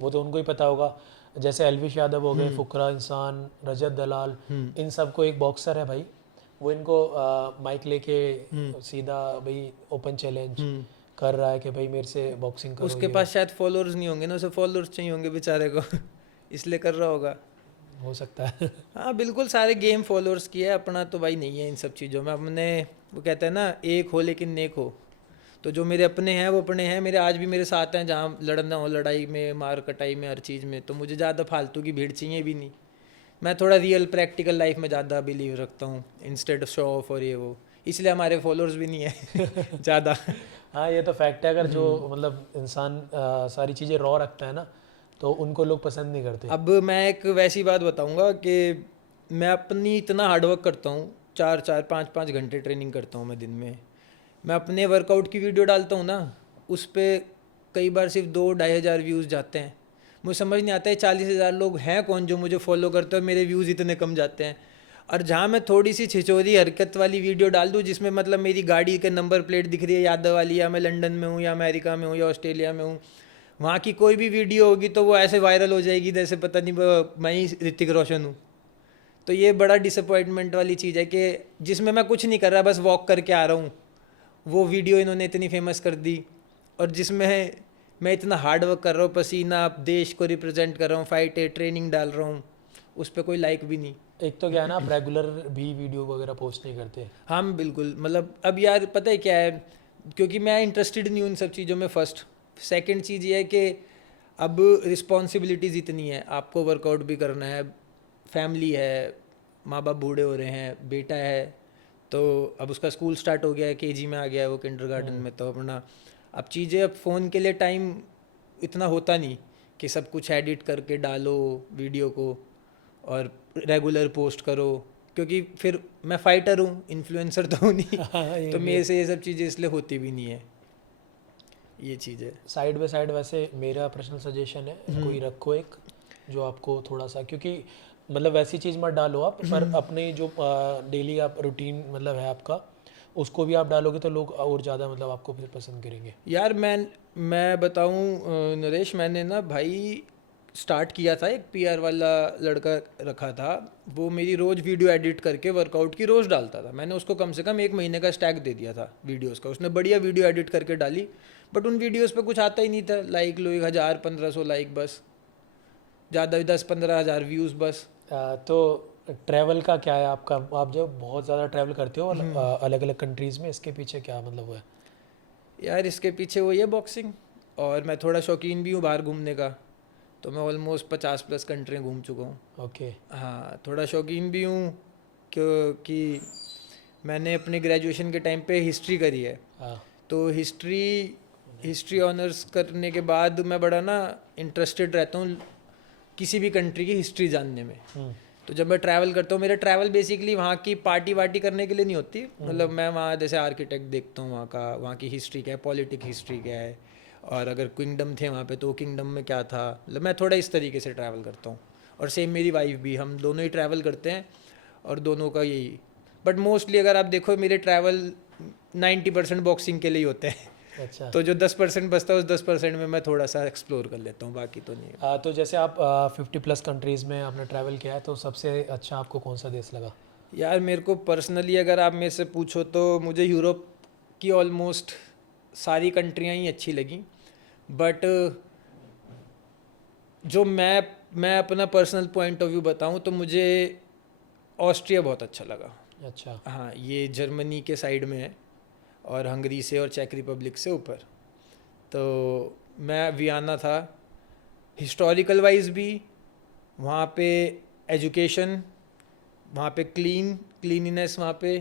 वो तो उनको ही पता होगा। जैसे एलविश यादव हो गए, फुकरा इंसान, रजत दलाल, इन सबको एक बॉक्सर है भाई, वो इनको माइक लेके सीधा भाई ओपन चैलेंज कर रहा है कि भाई मेरे से बॉक्सिंग करो। उसके पास शायद फॉलोअर्स नहीं होंगे ना, उसे फॉलोअर्स चाहिए होंगे बेचारे को इसलिए कर रहा होगा, हो सकता है। हाँ बिल्कुल, सारे गेम फॉलोअर्स की है, अपना तो भाई नहीं है इन सब चीज़ों में। अपने वो कहते हैं ना, एक हो लेकिन नेक हो, तो जो मेरे अपने हैं वो अपने हैं। मेरे आज भी मेरे साथ हैं, जहाँ लड़ना हो, लड़ाई में, मार कटाई में, हर चीज़ में, तो मुझे ज़्यादा फालतू की भीड़ चाहिए भी नहीं। मैं थोड़ा रियल प्रैक्टिकल लाइफ में ज़्यादा बिलीव रखता हूँ इंस्टेड ऑफ शो ऑफ और ये वो, इसलिए हमारे फॉलोअर्स भी नहीं है ज़्यादा। हाँ, ये तो फैक्ट है। अगर जो मतलब इंसान सारी चीज़ें रॉ रखता है ना, तो उनको लोग पसंद नहीं करते। अब मैं एक वैसी बात बताऊंगा कि मैं अपनी इतना हार्डवर्क करता हूँ, 4-4, 5-5 घंटे ट्रेनिंग करता हूँ मैं दिन में। मैं अपने वर्कआउट की वीडियो डालता हूँ ना, उस पर कई बार सिर्फ 2-2.5 हज़ार व्यूज़ जाते हैं। मुझे समझ नहीं आता है 40,000 लोग हैं कौन जो मुझे फॉलो करते हैं, मेरे व्यूज़ इतने कम जाते हैं। और जहाँ मैं थोड़ी सी छिचोरी हरकत वाली वीडियो डाल दूँ, जिसमें मतलब मेरी गाड़ी के नंबर प्लेट दिख रही है यादव वाली, या मैं लंदन में हूँ या अमेरिका में हूँ या ऑस्ट्रेलिया में हूँ, वहाँ की कोई भी वीडियो होगी तो वो ऐसे वायरल हो जाएगी जैसे पता नहीं मैं ही ऋतिक रोशन हूँ। तो ये बड़ा डिसअपॉइंटमेंट वाली चीज़ है कि जिसमें मैं कुछ नहीं कर रहा, बस वॉक करके आ रहा हूँ, वो वीडियो इन्होंने इतनी फेमस कर दी। और जिसमें मैं इतना हार्ड वर्क कर रहा हूँ, पसीना, देश को रिप्रेजेंट कर रहा हूँ, फाइट है, ट्रेनिंग डाल रहा हूँ, उस पर कोई लाइक भी नहीं। एक तो क्या है ना, आप रेगुलर भी वीडियो वगैरह पोस्ट नहीं करते। हम बिल्कुल, मतलब अब यार पता है क्या है, क्योंकि मैं इंटरेस्टेड नहीं हूँ इन सब चीज़ों में, फर्स्ट। सेकंड चीज़ ये है कि अब रिस्पॉन्सिबिलिटीज़ इतनी है, आपको वर्कआउट भी करना है, फैमिली है, माँ बाप बूढ़े हो रहे हैं, बेटा है, तो अब उसका स्कूल स्टार्ट हो गया है, केजी में आ गया है वो, किंडरगार्टन में, तो अपना अब चीज़ें, अब फ़ोन के लिए टाइम इतना होता नहीं कि सब कुछ एडिट करके डालो वीडियो को और रेगुलर पोस्ट करो, क्योंकि फिर मैं फाइटर हूँ, इन्फ्लुएंसर तो हूँ नहीं तो मेरे से ये सब चीज़ें इसलिए होती भी नहीं है, ये चीज़ है। साइड बाय साइड वैसे मेरा पर्सनल सजेशन है, कोई रखो एक जो आपको थोड़ा सा, क्योंकि मतलब वैसी चीज़ मत डालो आप, पर अपने जो डेली आप रूटीन मतलब है आपका, उसको भी आप डालोगे तो लोग और ज़्यादा मतलब आपको फिर पसंद करेंगे। यार मैं बताऊँ नरेश, मैंने ना भाई स्टार्ट किया था, एक पीआर वाला लड़का रखा था, वो मेरी रोज़ वीडियो एडिट करके वर्कआउट की रोज़ डालता था। मैंने उसको कम से कम 1 महीने का स्टैक दे दिया था वीडियोस का, उसने बढ़िया वीडियो एडिट करके डाली, बट उन वीडियोस पे कुछ आता ही नहीं था। लाइक लो 1000-1500 लाइक बस, ज़्यादा 10-15 हज़ार व्यूज़ बस। तो ट्रैवल का क्या है आपका? आप जब बहुत ज़्यादा ट्रैवल करते हो अलग अलग कंट्रीज़ में, इसके पीछे क्या मतलब वो है? यार इसके पीछे वो ये बॉक्सिंग, और मैं थोड़ा शौकीन भी हूँ बाहर घूमने का, तो मैं ऑलमोस्ट 50+ कंट्रियाँ घूम चुका हूँ। ओके। हाँ, थोड़ा शौकीन भी हूँ क्योंकि मैंने अपने ग्रेजुएशन के टाइम पे हिस्ट्री करी है। हाँ। तो हिस्ट्री ऑनर्स करने के बाद मैं बड़ा ना इंटरेस्टेड रहता हूँ किसी भी कंट्री की हिस्ट्री जानने में। तो जब मैं ट्रैवल करता हूँ, मेरा ट्रैवल बेसिकली वहाँ की पार्टी वार्टी करने के लिए नहीं होती, मतलब मैं वहाँ जैसे आर्किटेक्ट देखता हूँ, वहाँ की हिस्ट्री क्या है, पॉलिटिक हिस्ट्री क्या है, और अगर किंगडम थे वहाँ पे तो किंगडम में क्या था, मतलब मैं थोड़ा इस तरीके से ट्रैवल करता हूँ। और सेम मेरी वाइफ भी, हम दोनों ही ट्रैवल करते हैं और दोनों का यही। बट मोस्टली अगर आप देखो मेरे ट्रैवल 90% बॉक्सिंग के लिए ही होते हैं। अच्छा। तो जो 10% बचता है उस 10% में मैं थोड़ा सा एक्सप्लोर कर लेता हूँ, बाकी तो नहीं। तो जैसे आप 50+ कंट्रीज़ में आपने ट्रैवल किया है, तो सबसे अच्छा आपको कौन सा देश लगा? यार मेरे को पर्सनली अगर आप मेरे से पूछो तो मुझे यूरोप की ऑलमोस्ट सारी कंट्रियाँ ही अच्छी लगी, बट जो मैं अपना पर्सनल पॉइंट ऑफ व्यू बताऊँ तो मुझे ऑस्ट्रिया बहुत अच्छा लगा। अच्छा। हाँ, ये जर्मनी के साइड में है और हंगरी से और चेक रिपब्लिक से ऊपर। तो मैं वियना था, हिस्टोरिकल वाइज भी वहाँ पे एजुकेशन, वहाँ पे क्लीनिनेस, वहाँ पे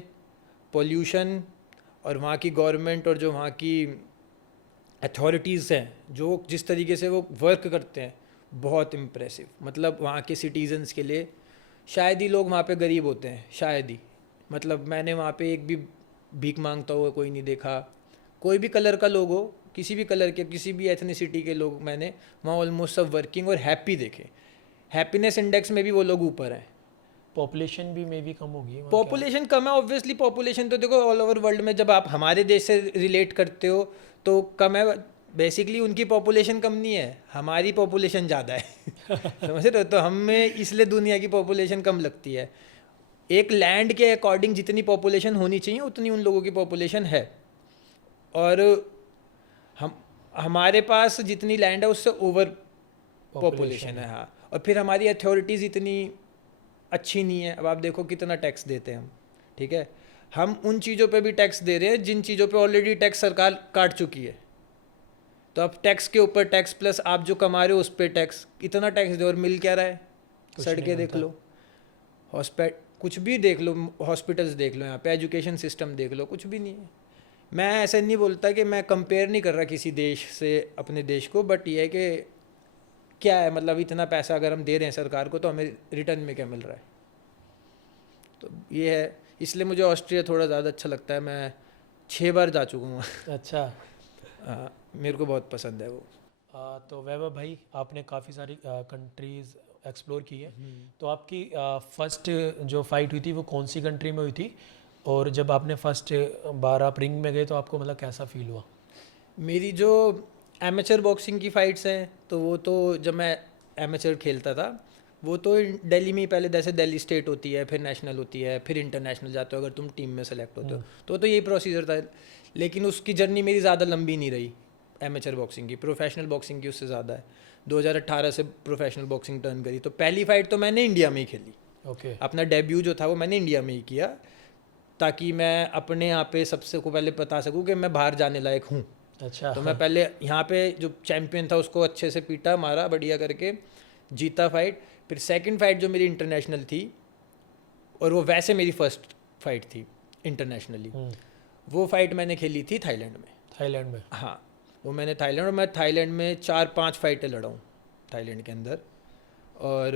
पोल्यूशन, और वहाँ की गवर्नमेंट और जो वहाँ की अथॉरिटीज़ हैं जो जिस तरीके से वो वर्क करते हैं, बहुत इम्प्रेसिव। मतलब वहाँ के सिटीजन्स के लिए शायद ही लोग वहाँ पे गरीब होते हैं, शायद ही। मतलब मैंने वहाँ पे एक भी भीख मांगता हुआ कोई नहीं देखा। कोई भी कलर का लोग हो, किसी भी कलर के, किसी भी एथनिसिटी के लोग मैंने वहाँ ऑलमोस्ट सब वर्किंग और हैप्पी देखे। हैप्पीनेस इंडेक्स में भी वो लोग ऊपर हैं। पॉपुलेशन भी मे भी कम होगी वहाँ क्या? पॉपुलेशन कम है ऑब्वियसली। पॉपुलेशन तो देखो ऑल ओवर वर्ल्ड में जब आप हमारे देश से रिलेट करते हो तो कम है। बेसिकली उनकी पॉपुलेशन कम नहीं है, हमारी पॉपुलेशन ज़्यादा है। समझ रहे हो? तो हमें इसलिए दुनिया की पॉपुलेशन कम लगती है। एक लैंड के अकॉर्डिंग जितनी पॉपुलेशन होनी चाहिए उतनी उन लोगों की पॉपुलेशन है, और हमारे पास जितनी लैंड है उससे ओवर पॉपुलेशन है। हाँ, और फिर हमारी अथॉरिटीज़ इतनी अच्छी नहीं है। अब आप देखो कितना टैक्स देते हैं हम, ठीक है? हम उन चीज़ों पे भी टैक्स दे रहे हैं जिन चीज़ों पे ऑलरेडी टैक्स सरकार काट चुकी है। तो अब टैक्स के ऊपर टैक्स प्लस आप जो कमा रहे हो उस पर टैक्स, इतना टैक्स दो और मिल क्या रहा है? सड़कें देख लो, कुछ भी देख लो, हॉस्पिटल्स देख लो, यहाँ पे एजुकेशन सिस्टम देख लो, कुछ भी नहीं है। मैं ऐसे नहीं बोलता कि मैं कंपेयर नहीं कर रहा किसी देश से अपने देश को, बट ये है कि क्या है, मतलब इतना पैसा अगर हम दे रहे हैं सरकार को तो हमें रिटर्न में क्या मिल रहा है? तो ये है, इसलिए मुझे ऑस्ट्रिया थोड़ा ज़्यादा अच्छा लगता है। मैं 6 बार जा चुका हूँ। अच्छा। मेरे को बहुत पसंद है वो। तो वैभव भाई, आपने काफ़ी सारी कंट्रीज़ एक्सप्लोर की है, तो आपकी फर्स्ट जो फाइट हुई थी वो कौन सी कंट्री में हुई थी? और जब आपने फर्स्ट बार आप रिंग में गए तो आपको मतलब कैसा फील हुआ? मेरी जो एमेचर बॉक्सिंग की फ़ाइट्स हैं तो वो तो जब मैं एमेचर खेलता था वो तो दिल्ली में ही, पहले जैसे दिल्ली स्टेट होती है, फिर नेशनल होती है, फिर इंटरनेशनल जाते हो अगर तुम टीम में सेलेक्ट होते हो, तो यही प्रोसीजर था। लेकिन उसकी जर्नी मेरी ज़्यादा लंबी नहीं रही एमेचर बॉक्सिंग की। प्रोफेशनल बॉक्सिंग की उससे ज़्यादा है। 2018 से प्रोफेशनल बॉक्सिंग टर्न करी, तो पहली फ़ाइट तो मैंने इंडिया में ही खेली। ओके। अपना डेब्यू जो था वो मैंने इंडिया में ही किया, ताकि मैं अपने यहाँ पे सबसे को पहले बता सकूँ कि मैं बाहर जाने लायक हूँ। अच्छा। तो मैं पहले यहाँ पे जो चैम्पियन था उसको अच्छे से पीटा, मारा बढ़िया करके, जीता फाइट। फिर सेकंड फाइट जो मेरी इंटरनेशनल थी, और वो वैसे मेरी फर्स्ट फाइट थी इंटरनेशनली, वो फाइट मैंने खेली थी थाईलैंड में। थाईलैंड में? हाँ, वो मैंने थाईलैंड, और मैं थाईलैंड में 4-5 फाइटें लड़ा हूँ थाईलैंड के अंदर, और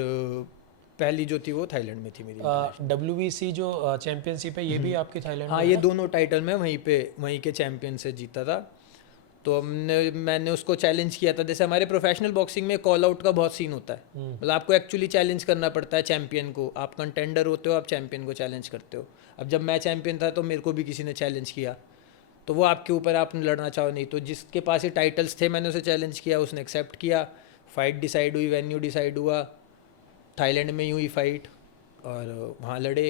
पहली जो थी वो थाईलैंड में थी मेरी। WBC जो चैंपियनशिप है ये भी आपकी थाईलैंड हाँ, में ये है? दोनों टाइटल में वहीं के चैंपियन से जीता था। तो मैंने उसको चैलेंज किया था। जैसे हमारे प्रोफेशनल बॉक्सिंग में कॉल आउट का बहुत सीन होता है, मतलब आपको एक्चुअली चैलेंज करना पड़ता है चैंपियन को। आप कंटेंडर होते हो, आप चैंपियन को चैलेंज करते हो। अब जब मैं चैंपियन था तो मेरे को भी किसी ने चैलेंज किया, तो वो आपके ऊपर, आपने लड़ना चाहो नहीं। तो जिसके पास ये टाइटल्स थे मैंने उसे चैलेंज किया, उसने एक्सेप्ट किया। फाइट डिसाइड हुई, वेन्यू डिसाइड हुआ, थाईलैंड में ही हुई फाइट, और वहाँ लड़े,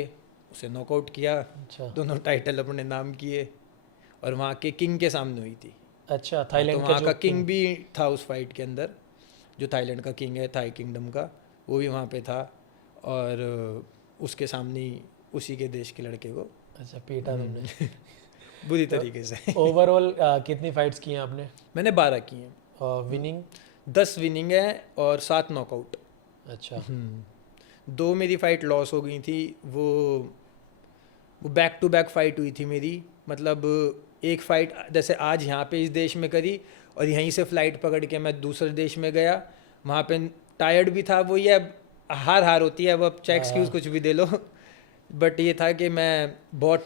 उसे नॉकआउट किया। अच्छा। दोनों टाइटल अपने नाम किए, और वहाँ के किंग के सामने हुई थी। अच्छा, थाईलैंड तो का वहाँ जो का किंग भी था उस फाइट के अंदर, जो थाईलैंड का किंग है, थाई किंगडम का, वो भी वहाँ पे था, और उसके सामने ही उसी के देश के लड़के को अच्छा पीटा तुमने? बुरी तरीके से। ओवरऑल कितनी फाइट्स की हैं आपने? मैंने 12 की हैं। विनिंग? 10 विनिंग है और 7 नॉकआउट। अच्छा। 2 मेरी फाइट लॉस हो गई थी। वो बैक टू बैक फाइट हुई थी मेरी। मतलब एक फ़ाइट जैसे आज यहाँ पे इस देश में करी, और यहीं से फ़्लाइट पकड़ के मैं दूसरे देश में गया, वहाँ पे टायर्ड भी था। वो ये अब हार होती है, अब चाहे एक्सक्यूज़ कुछ भी दे लो, बट ये था कि मैं बहुत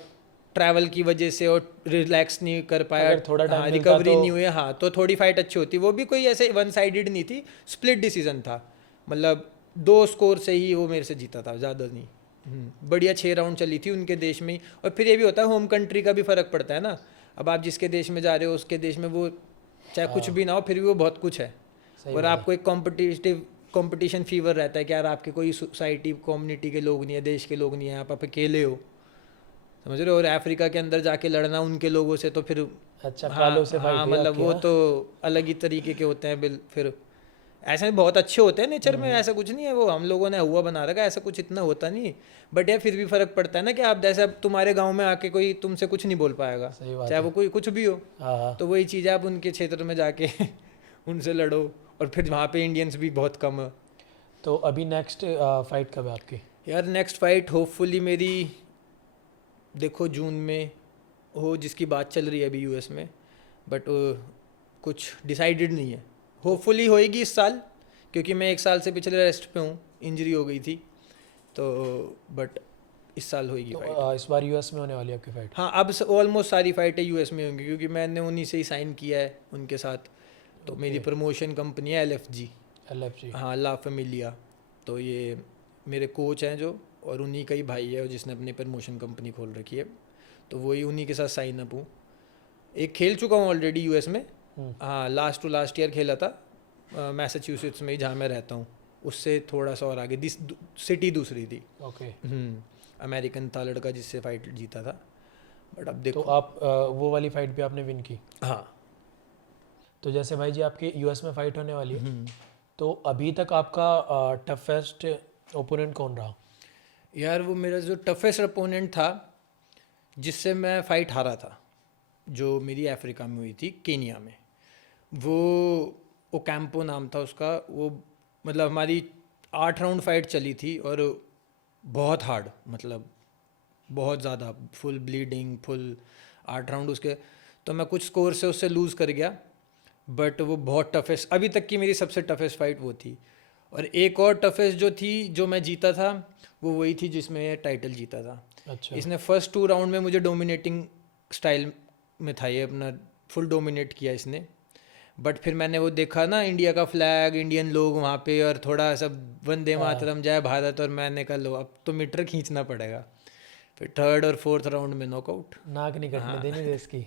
ट्रैवल की वजह से और रिलैक्स नहीं कर पाया, थोड़ा टाइम हाँ, मिलता रिकवरी तो... नहीं हुई। हाँ, तो थोड़ी फाइट अच्छी होती। वो भी कोई ऐसे वन साइडेड नहीं थी, स्प्लिट डिसीजन था। मतलब 2 स्कोर से ही वो मेरे से जीता था, ज़्यादा नहीं। बढ़िया 6 राउंड चली थी उनके देश में ही। और फिर ये भी होता है, होम कंट्री का भी फ़र्क पड़ता है ना। अब आप जिसके देश में जा रहे हो उसके देश में वो चाहे कुछ भी ना हो, फिर भी वो बहुत कुछ है। और आपको एक कंपटीशन फीवर रहता है कि यार आपके कोई सोसाइटी कम्युनिटी के लोग नहीं है, देश के लोग नहीं है, आप अकेले हो, समझ रहे हो। और अफ्रीका के अंदर जाके लड़ना उनके लोगों से, तो फिर अच्छा, कालो से फाइट हाँ हुई मतलब आपकी, वो हाँ? तो अलग ही तरीके के होते हैं फिर ऐसे बहुत अच्छे होते हैं नेचर में, ऐसा कुछ नहीं है, वो हम लोगों ने हुआ बना रखा है, ऐसा कुछ इतना होता नहीं। बट यार फिर भी फर्क पड़ता है ना कि आप जैसे अब तुम्हारे गांव में आके कोई तुमसे कुछ नहीं बोल पाएगा, सही बात चाहे है। वो कोई कुछ भी हो। हाँ हाँ। तो वही चीज़ है, आप उनके क्षेत्र में जाके उनसे लड़ो, और फिर वहाँ पे इंडियंस भी बहुत कम है। तो अभी नेक्स्ट फाइट कब है आपकी? यार नेक्स्ट फाइट होपफुली मेरी, देखो जून में हो, जिसकी बात चल रही है अभी यूएस में, बट कुछ डिसाइडेड नहीं है। होपफुली होएगी इस साल, क्योंकि मैं 1 साल से पिछले रेस्ट पे हूँ, इंजरी हो गई थी तो, बट इस साल होएगी तो फाइट। इस बार यूएस में होने वाली है आपकी फाइट? हाँ अब ऑलमोस्ट सारी फाइटें यूएस में होंगी, क्योंकि मैंने उन्हीं से ही साइन किया है उनके साथ। तो मेरी प्रमोशन कंपनी है एलएफजी, LFG। हाँ ला फैमिलिया। तो ये मेरे कोच हैं जो, और उन्हीं का ही भाई है जिसने अपनी प्रमोशन कंपनी खोल रखी है, तो वही उन्हीं के साथ साइन अप हूँ। एक खेल चुका हूँ ऑलरेडी यूएस में, हाँ लास्ट टू लास्ट ईयर खेला था मैसाचुसेट्स में ही, जहाँ मैं रहता हूँ, उससे थोड़ा सा और आगे सिटी दूसरी थी। ओके। अमेरिकन था लड़का जिससे फाइट जीता था, बट अब तो देखो। आप वो वाली फाइट भी आपने विन की? हाँ। तो जैसे भाई जी आपकी यूएस में फाइट होने वाली है, तो अभी तक आपका टफेस्ट ओपोनेंट कौन रहा? यार वो मेरा जो टफेस्ट अपोनेंट था, जिससे मैं फाइट हारा था, जो मेरी अफ्रीका में हुई थी, केनिया में, वो ओकैम्पो नाम था उसका। वो मतलब हमारी 8 राउंड फाइट चली थी, और बहुत हार्ड, मतलब बहुत ज़्यादा फुल ब्लीडिंग, फुल 8 राउंड उसके। तो मैं कुछ स्कोर से उससे लूज़ कर गया, बट वो बहुत टफेस्ट, अभी तक की मेरी सबसे टफेस्ट फाइट वो थी। और एक और टफेस्ट जो थी, जो मैं जीता था, वो वही थी जिसमें टाइटल जीता था। अच्छा। इसने फर्स्ट 2 राउंड में मुझे डोमिनेटिंग स्टाइल में था, ये अपना फुल डोमिनेट किया इसने। बट फिर मैंने वो देखा ना, इंडिया का फ्लैग, इंडियन लोग वहाँ पे, और थोड़ा सब वंदे मातरम जय भारत, और मैंने कहा लो अब तो मीटर खींचना पड़ेगा। फिर 3rd और 4th राउंड में नॉकआउट। नाक नहीं कटने देनी देश की।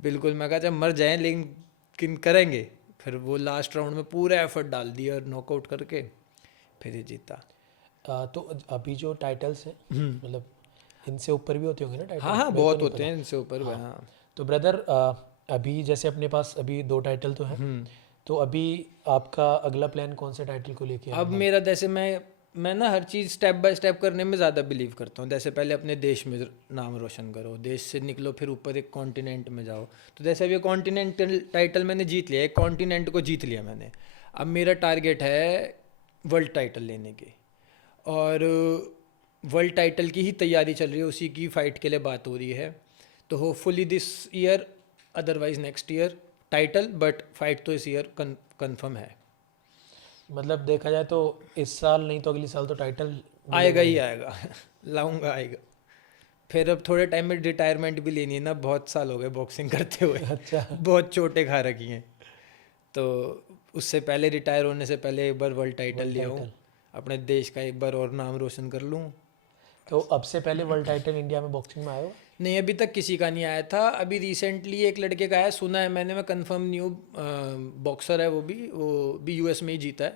बिल्कुल, मैं कहा जब मर जाएं लेकिन करेंगे। फिर वो लास्ट राउंड में पूरा एफर्ट डाल दिया और नॉकआउट करके फिर ये जीता। तो अभी जो टाइटल्स हैं, मतलब इनसे ऊपर भी होते होंगे ना टाइटल? हाँ हाँ मेरे को बहुत नहीं होते पता। हैं इनसे ऊपर। हाँ। तो ब्रदर अभी जैसे अपने पास अभी 2 टाइटल तो हैं, तो अभी आपका अगला प्लान कौन से टाइटल को लेके है? अब मेरा जैसे मैं ना हर चीज़ स्टेप बाय स्टेप करने में ज़्यादा बिलीव करता हूँ। जैसे पहले अपने देश में नाम रोशन करो, देश से निकलो, फिर ऊपर एक कॉन्टिनेंट में जाओ। तो जैसे अभी कॉन्टिनेंटल टाइटल मैंने जीत लिया, एक कॉन्टिनेंट को जीत लिया मैंने। अब मेरा टारगेट है वर्ल्ड टाइटल लेने के, और वर्ल्ड टाइटल की ही तैयारी चल रही है, उसी की फ़ाइट के लिए बात हो रही है। तो hopefully this year, otherwise next year title, but fight तो इस ईयर कंफर्म है। मतलब देखा जाए तो इस साल नहीं तो अगले साल तो टाइटल आएगा ही आएगा लाऊंगा, आएगा। फिर अब थोड़े टाइम में रिटायरमेंट भी लेनी है ना, बहुत साल हो गए बॉक्सिंग करते हुए। अच्छा। बहुत चोटें खा रखी हैं, तो उससे पहले रिटायर होने से पहले एक बार वर्ल्ड टाइटल ले आऊँ, अपने देश का एक बार और नाम रोशन कर लूँ। तो अब से पहले वर्ल्ड टाइटल इंडिया में बॉक्सिंग में आया हो? नहीं, अभी तक किसी का नहीं आया था। अभी रिसेंटली एक लड़के का आया, सुना है मैंने, मैं कंफर्म नहीं हूँ, बॉक्सर है वो भी यूएस में ही जीता है,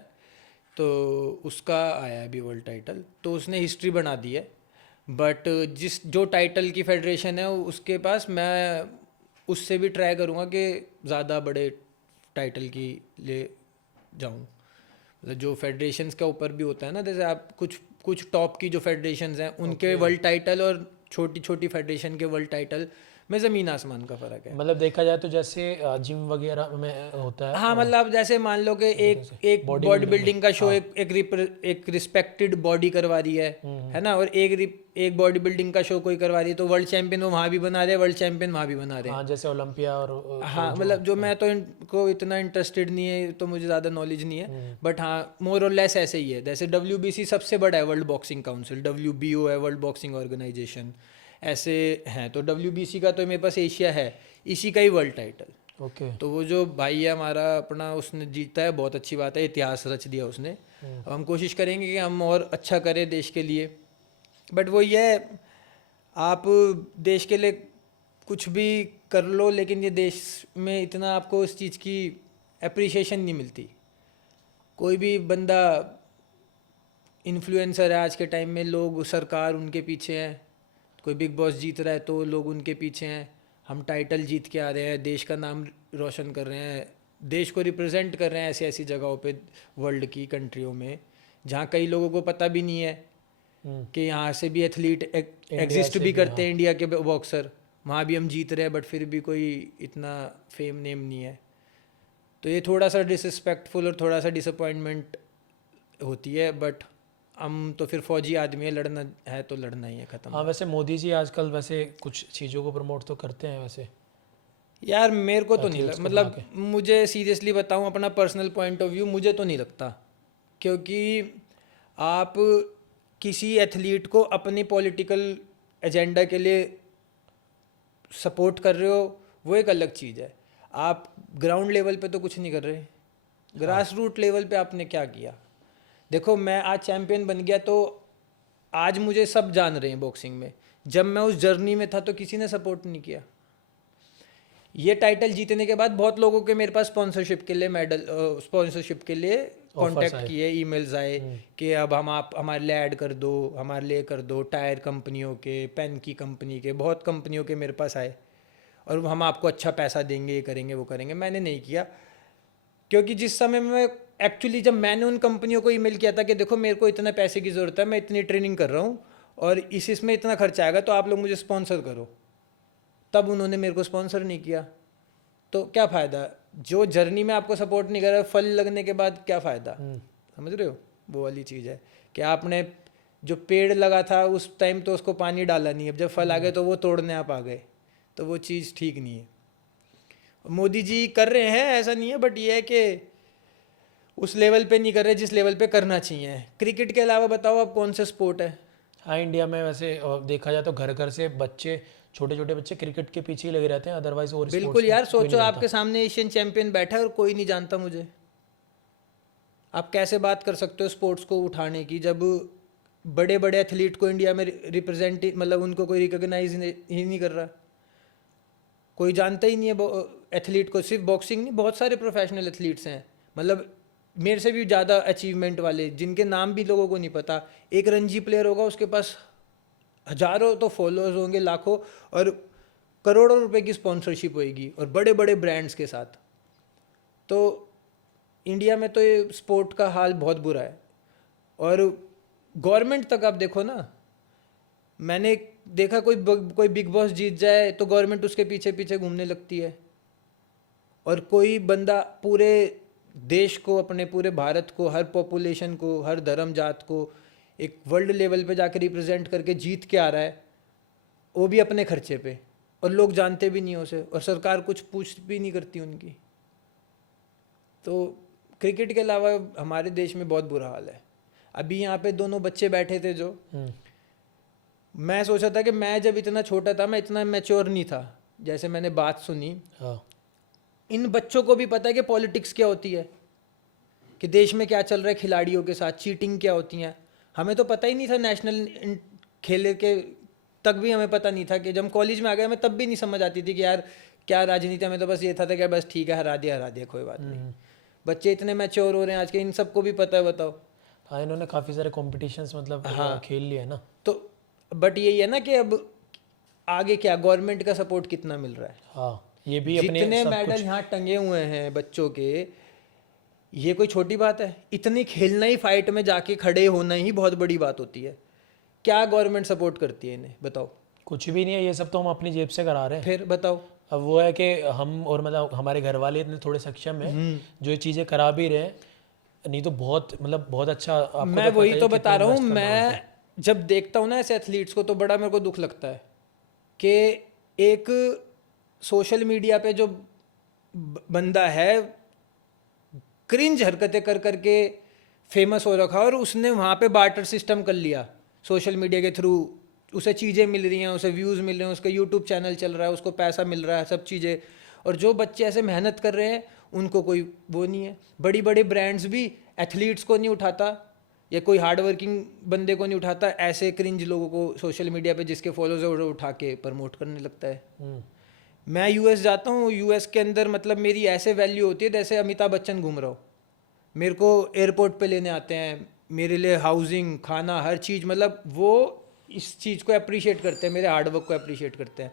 तो उसका आया है अभी वर्ल्ड टाइटल। तो उसने हिस्ट्री बना दी है। बट जो टाइटल की फेडरेशन है उसके पास, मैं उससे भी ट्राई करूँगा कि ज़्यादा बड़े टाइटल की ले जाऊँ। मतलब जो फेडरेशंस के ऊपर भी होता है ना, जैसे आप कुछ टॉप की जो फेडरेशंस हैं उनके वर्ल्ड टाइटल और छोटी छोटी फेडरेशन के वर्ल्ड टाइटल में ज़मीन आसमान का फ़र्क है। मतलब देखा जाए तो जैसे जिम वगैरह में होता है। हाँ मतलब जैसे मान लो कि एक बॉडी बिल्डिंग का शो एक रिस्पेक्टेड बॉडी करवा रही है ना, और एक बॉडी बिल्डिंग का शो कोई करवा रही है, तो वर्ल्ड चैंपियन वो वहाँ भी बना रहे हैं, वर्ल्ड चैंपियन वहाँ भी बना रहे हैं। हाँ, जैसे ओलंपिया और हाँ मतलब जो मैं तो इनको इतना इंटरेस्टेड नहीं है, तो मुझे ज़्यादा नॉलेज नहीं है, बट हाँ मोर और लेस ऐसे ही है। जैसे WBC सबसे बड़ा है, वर्ल्ड बॉक्सिंग काउंसिल, WBO है, वर्ल्ड बॉक्सिंग ऑर्गेनाइजेशन, ऐसे हैं। तो WBC का तो मेरे पास एशिया है, इसी का ही वर्ल्ड टाइटल। ओके। तो वो जो भाई है हमारा अपना, उसने जीता है, बहुत अच्छी बात है, इतिहास रच दिया उसने। अब हम कोशिश करेंगे कि हम और अच्छा करें देश के लिए। बट वो ये, आप देश के लिए कुछ भी कर लो, लेकिन ये देश में इतना आपको इस चीज़ की अप्रिशिएशन नहीं मिलती। कोई भी बंदा इन्फ्लुएंसर है आज के टाइम में, लोग, सरकार उनके पीछे हैं। कोई बिग बॉस जीत रहा है तो लोग उनके पीछे हैं। हम टाइटल जीत के आ रहे हैं, देश का नाम रोशन कर रहे हैं, देश को रिप्रेजेंट कर रहे हैं ऐसी ऐसी जगहों पे वर्ल्ड की कंट्रियों में जहाँ कई लोगों को पता भी नहीं है कि यहाँ से भी एथलीट एग्जिस्ट भी करते हैं, इंडिया के बॉक्सर, वहाँ भी हम जीत रहे हैं बट फिर भी कोई इतना फेम नेम नहीं है। तो ये थोड़ा सा डिसरिस्पेक्टफुल और थोड़ा सा डिसअपॉइंटमेंट होती है, बट हम तो फिर फौजी आदमी है, लड़ना है तो लड़ना ही है, ख़त्म। हाँ, वैसे मोदी जी आजकल वैसे कुछ चीज़ों को प्रमोट तो करते हैं वैसे। यार मेरे को तो नहीं लगता, मतलब मुझे सीरियसली बताऊं अपना पर्सनल पॉइंट ऑफ व्यू, मुझे तो नहीं लगता, क्योंकि आप किसी एथलीट को अपनी पॉलिटिकल एजेंडा के लिए सपोर्ट कर रहे हो वो एक अलग चीज़ है। आप ग्राउंड लेवल पे तो कुछ नहीं कर रहे, ग्रास रूट लेवल पे आपने क्या किया। देखो मैं आज चैम्पियन बन गया तो आज मुझे सब जान रहे हैं बॉक्सिंग में, जब मैं उस जर्नी में था तो किसी ने सपोर्ट नहीं किया। ये टाइटल जीतने के बाद बहुत लोगों के मेरे पास स्पॉन्सरशिप के लिए स्पॉन्सरशिप के लिए कांटेक्ट किए, ईमेल्स आए कि अब हम आप हमारे लिए ऐड कर दो, हमारे लिए कर दो, टायर कंपनियों के, पेन की कंपनी के, बहुत कंपनियों के मेरे पास आए और हम आपको अच्छा पैसा देंगे, ये करेंगे वो करेंगे। मैंने नहीं किया, क्योंकि जिस समय में एक्चुअली जब मैंने उन कंपनियों को ईमेल किया था कि देखो मेरे को इतना पैसे की ज़रूरत है, मैं इतनी ट्रेनिंग कर रहा हूँ और इसमें इतना खर्चा आएगा तो आप लोग मुझे स्पॉन्सर करो, तब उन्होंने मेरे को स्पॉन्सर नहीं किया। तो क्या फ़ायदा, जो जर्नी में आपको सपोर्ट नहीं कर रहा, फल लगने के बाद क्या फ़ायदा, समझ रहे हो, वो वाली चीज़ है कि आपने जो पेड़ लगा था उस टाइम तो उसको पानी डाला नहीं, अब जब फल आ गए तो वो तोड़ने आप आ गए, तो वो चीज़ ठीक नहीं है। मोदी जी कर रहे हैं, ऐसा नहीं है, बट ये है कि उस लेवल पे नहीं कर रहे जिस लेवल पे करना चाहिए। क्रिकेट के अलावा बताओ आप कौन सा स्पोर्ट है? हाँ, इंडिया में वैसे देखा जाए तो घर घर से बच्चे, छोटे छोटे बच्चे क्रिकेट के पीछे ही लगे रहते हैं, अदरवाइज और बिल्कुल यार, सोचो आपके सामने एशियन चैंपियन बैठा है और कोई नहीं जानता मुझे। आप कैसे बात कर सकते हो स्पोर्ट्स को उठाने की, जब बड़े बड़े एथलीट को इंडिया में रिप्रेजेंट, मतलब उनको कोई रिकॉग्नाइज ही नहीं कर रहा, कोई जानता ही नहीं है एथलीट को। सिर्फ बॉक्सिंग नहीं, बहुत सारे प्रोफेशनल एथलीट्स हैं, मतलब मेरे से भी ज़्यादा अचीवमेंट वाले, जिनके नाम भी लोगों को नहीं पता। एक रणजी प्लेयर होगा, उसके पास हज़ारों तो फॉलोअर्स होंगे, लाखों, और करोड़ों रुपए की स्पॉन्सरशिप होएगी और बड़े बड़े ब्रांड्स के साथ। तो इंडिया में तो ये स्पोर्ट का हाल बहुत बुरा है। और गवर्नमेंट तक आप देखो ना, मैंने देखा कोई बिग बॉस जीत जाए तो गवर्नमेंट उसके पीछे पीछे घूमने लगती है, और कोई बंदा पूरे देश को, अपने पूरे भारत को, हर पॉपुलेशन को, हर धर्म जात को एक वर्ल्ड लेवल पे जाकर रिप्रेजेंट करके जीत के आ रहा है, वो भी अपने खर्चे पे, और लोग जानते भी नहीं उसे, और सरकार कुछ पूछ भी नहीं करती उनकी। तो क्रिकेट के अलावा हमारे देश में बहुत बुरा हाल है। अभी यहाँ पे दोनों बच्चे बैठे थे जो, मैं सोचा था कि मैं जब इतना छोटा था मैं इतना मैच्योर नहीं था, जैसे मैंने बात सुनी। हाँ, इन बच्चों को भी पता है कि पॉलिटिक्स क्या होती है, कि देश में क्या चल रहा है, खिलाड़ियों के साथ चीटिंग क्या होती है। हमें तो पता ही नहीं था, नेशनल खेले के तक भी हमें पता नहीं था, कि जब कॉलेज में आ गए हमें तब भी नहीं समझ आती थी कि यार क्या राजनीति। हमें तो बस ये था कि बस ठीक है, हरा दिया कोई बात नहीं। बच्चे इतने मैच्योर हो रहे हैं आज के, इन सबको भी पता है, बताओ। हाँ, इन्होंने काफ़ी सारे कॉम्पिटिशन्स मतलब खेल लिए ना। तो बट यही है ना कि अब आगे क्या, गवर्नमेंट का सपोर्ट कितना मिल रहा है। हाँ, ये भी अपने जितने मेडल यहाँ टंगे हुए हैं बच्चों के, ये कोई छोटी बात है? इतनी खेलना ही, फाइट में जाके खड़े होना ही बहुत बड़ी बात होती है। क्या गवर्नमेंट सपोर्ट करती है इन्हें, बताओ? कुछ भी नहीं है, ये सब तो हम अपनी जेब से करा रहे हैं। फिर बताओ। अब वो है कि हम, और मतलब हमारे घर वाले इतने थोड़े सक्षम हैं जो ये चीज़ें करा भी रहे हैं, नहीं तो बहुत, मतलब बहुत अच्छा। आपको मैं वही तो बता रहा हूँ, मैं जब देखता हूँ ना ऐसे एथलीट्स को तो बड़ा मेरे को दुख लगता है कि एक सोशल मीडिया पे जो बंदा है क्रिंज हरकतें कर करके फेमस हो रखा, और उसने वहाँ पे बार्टर सिस्टम कर लिया सोशल मीडिया के थ्रू। उसे चीज़ें मिल रही हैं, उसे व्यूज़ मिल रहे हैं, उसका यूट्यूब चैनल चल रहा है, उसको पैसा मिल रहा है, सब चीज़ें। और जो बच्चे ऐसे मेहनत कर रहे हैं उनको कोई वो नहीं है। बड़ी बड़ी ब्रांड्स भी एथलीट्स को नहीं उठाता, या कोई हार्ड वर्किंग बंदे को नहीं उठाता, ऐसे क्रिंज लोगों को सोशल मीडिया पे जिसके फॉलोअर्स उठा के प्रमोट करने लगता है। मैं यूएस जाता हूँ, यूएस के अंदर मतलब मेरी ऐसे वैल्यू होती है जैसे अमिताभ बच्चन घूम रहा हो। मेरे को एयरपोर्ट पे लेने आते हैं, मेरे लिए हाउसिंग, खाना, हर चीज़, मतलब वो इस चीज़ को अप्रिशिएट करते हैं, मेरे हार्डवर्क को अप्रिशिएट करते हैं।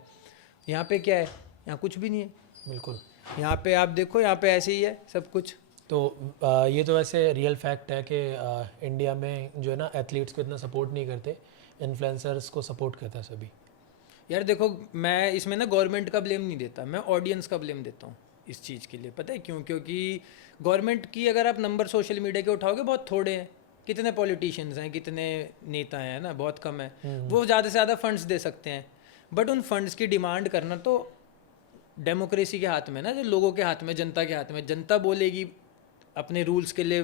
यहाँ पे क्या है, यहाँ कुछ भी नहीं है। बिल्कुल। यहाँ पे आप देखो, यहाँ पे ऐसे ही है सब कुछ। तो ये तो वैसे रियल फैक्ट है कि इंडिया में जो है ना एथलीट्स को इतना सपोर्ट नहीं करते, इन्फ्लुएंसर्स को सपोर्ट करता है सभी। यार देखो, मैं इसमें ना गवर्नमेंट का ब्लेम नहीं देता, मैं ऑडियंस का ब्लेम देता हूँ इस चीज़ के लिए। पता है क्यों? क्योंकि गवर्नमेंट की अगर आप नंबर सोशल मीडिया के उठाओगे बहुत थोड़े हैं। कितने पॉलिटिशियंस हैं, कितने नेता हैं ना, बहुत कम है। वो ज़्यादा से ज़्यादा फंड्स दे सकते हैं, बट उन फंड्स की डिमांड करना तो डेमोक्रेसी के हाथ में ना, जो लोगों के हाथ में, जनता के हाथ में। जनता बोलेगी अपने रूल्स के लिए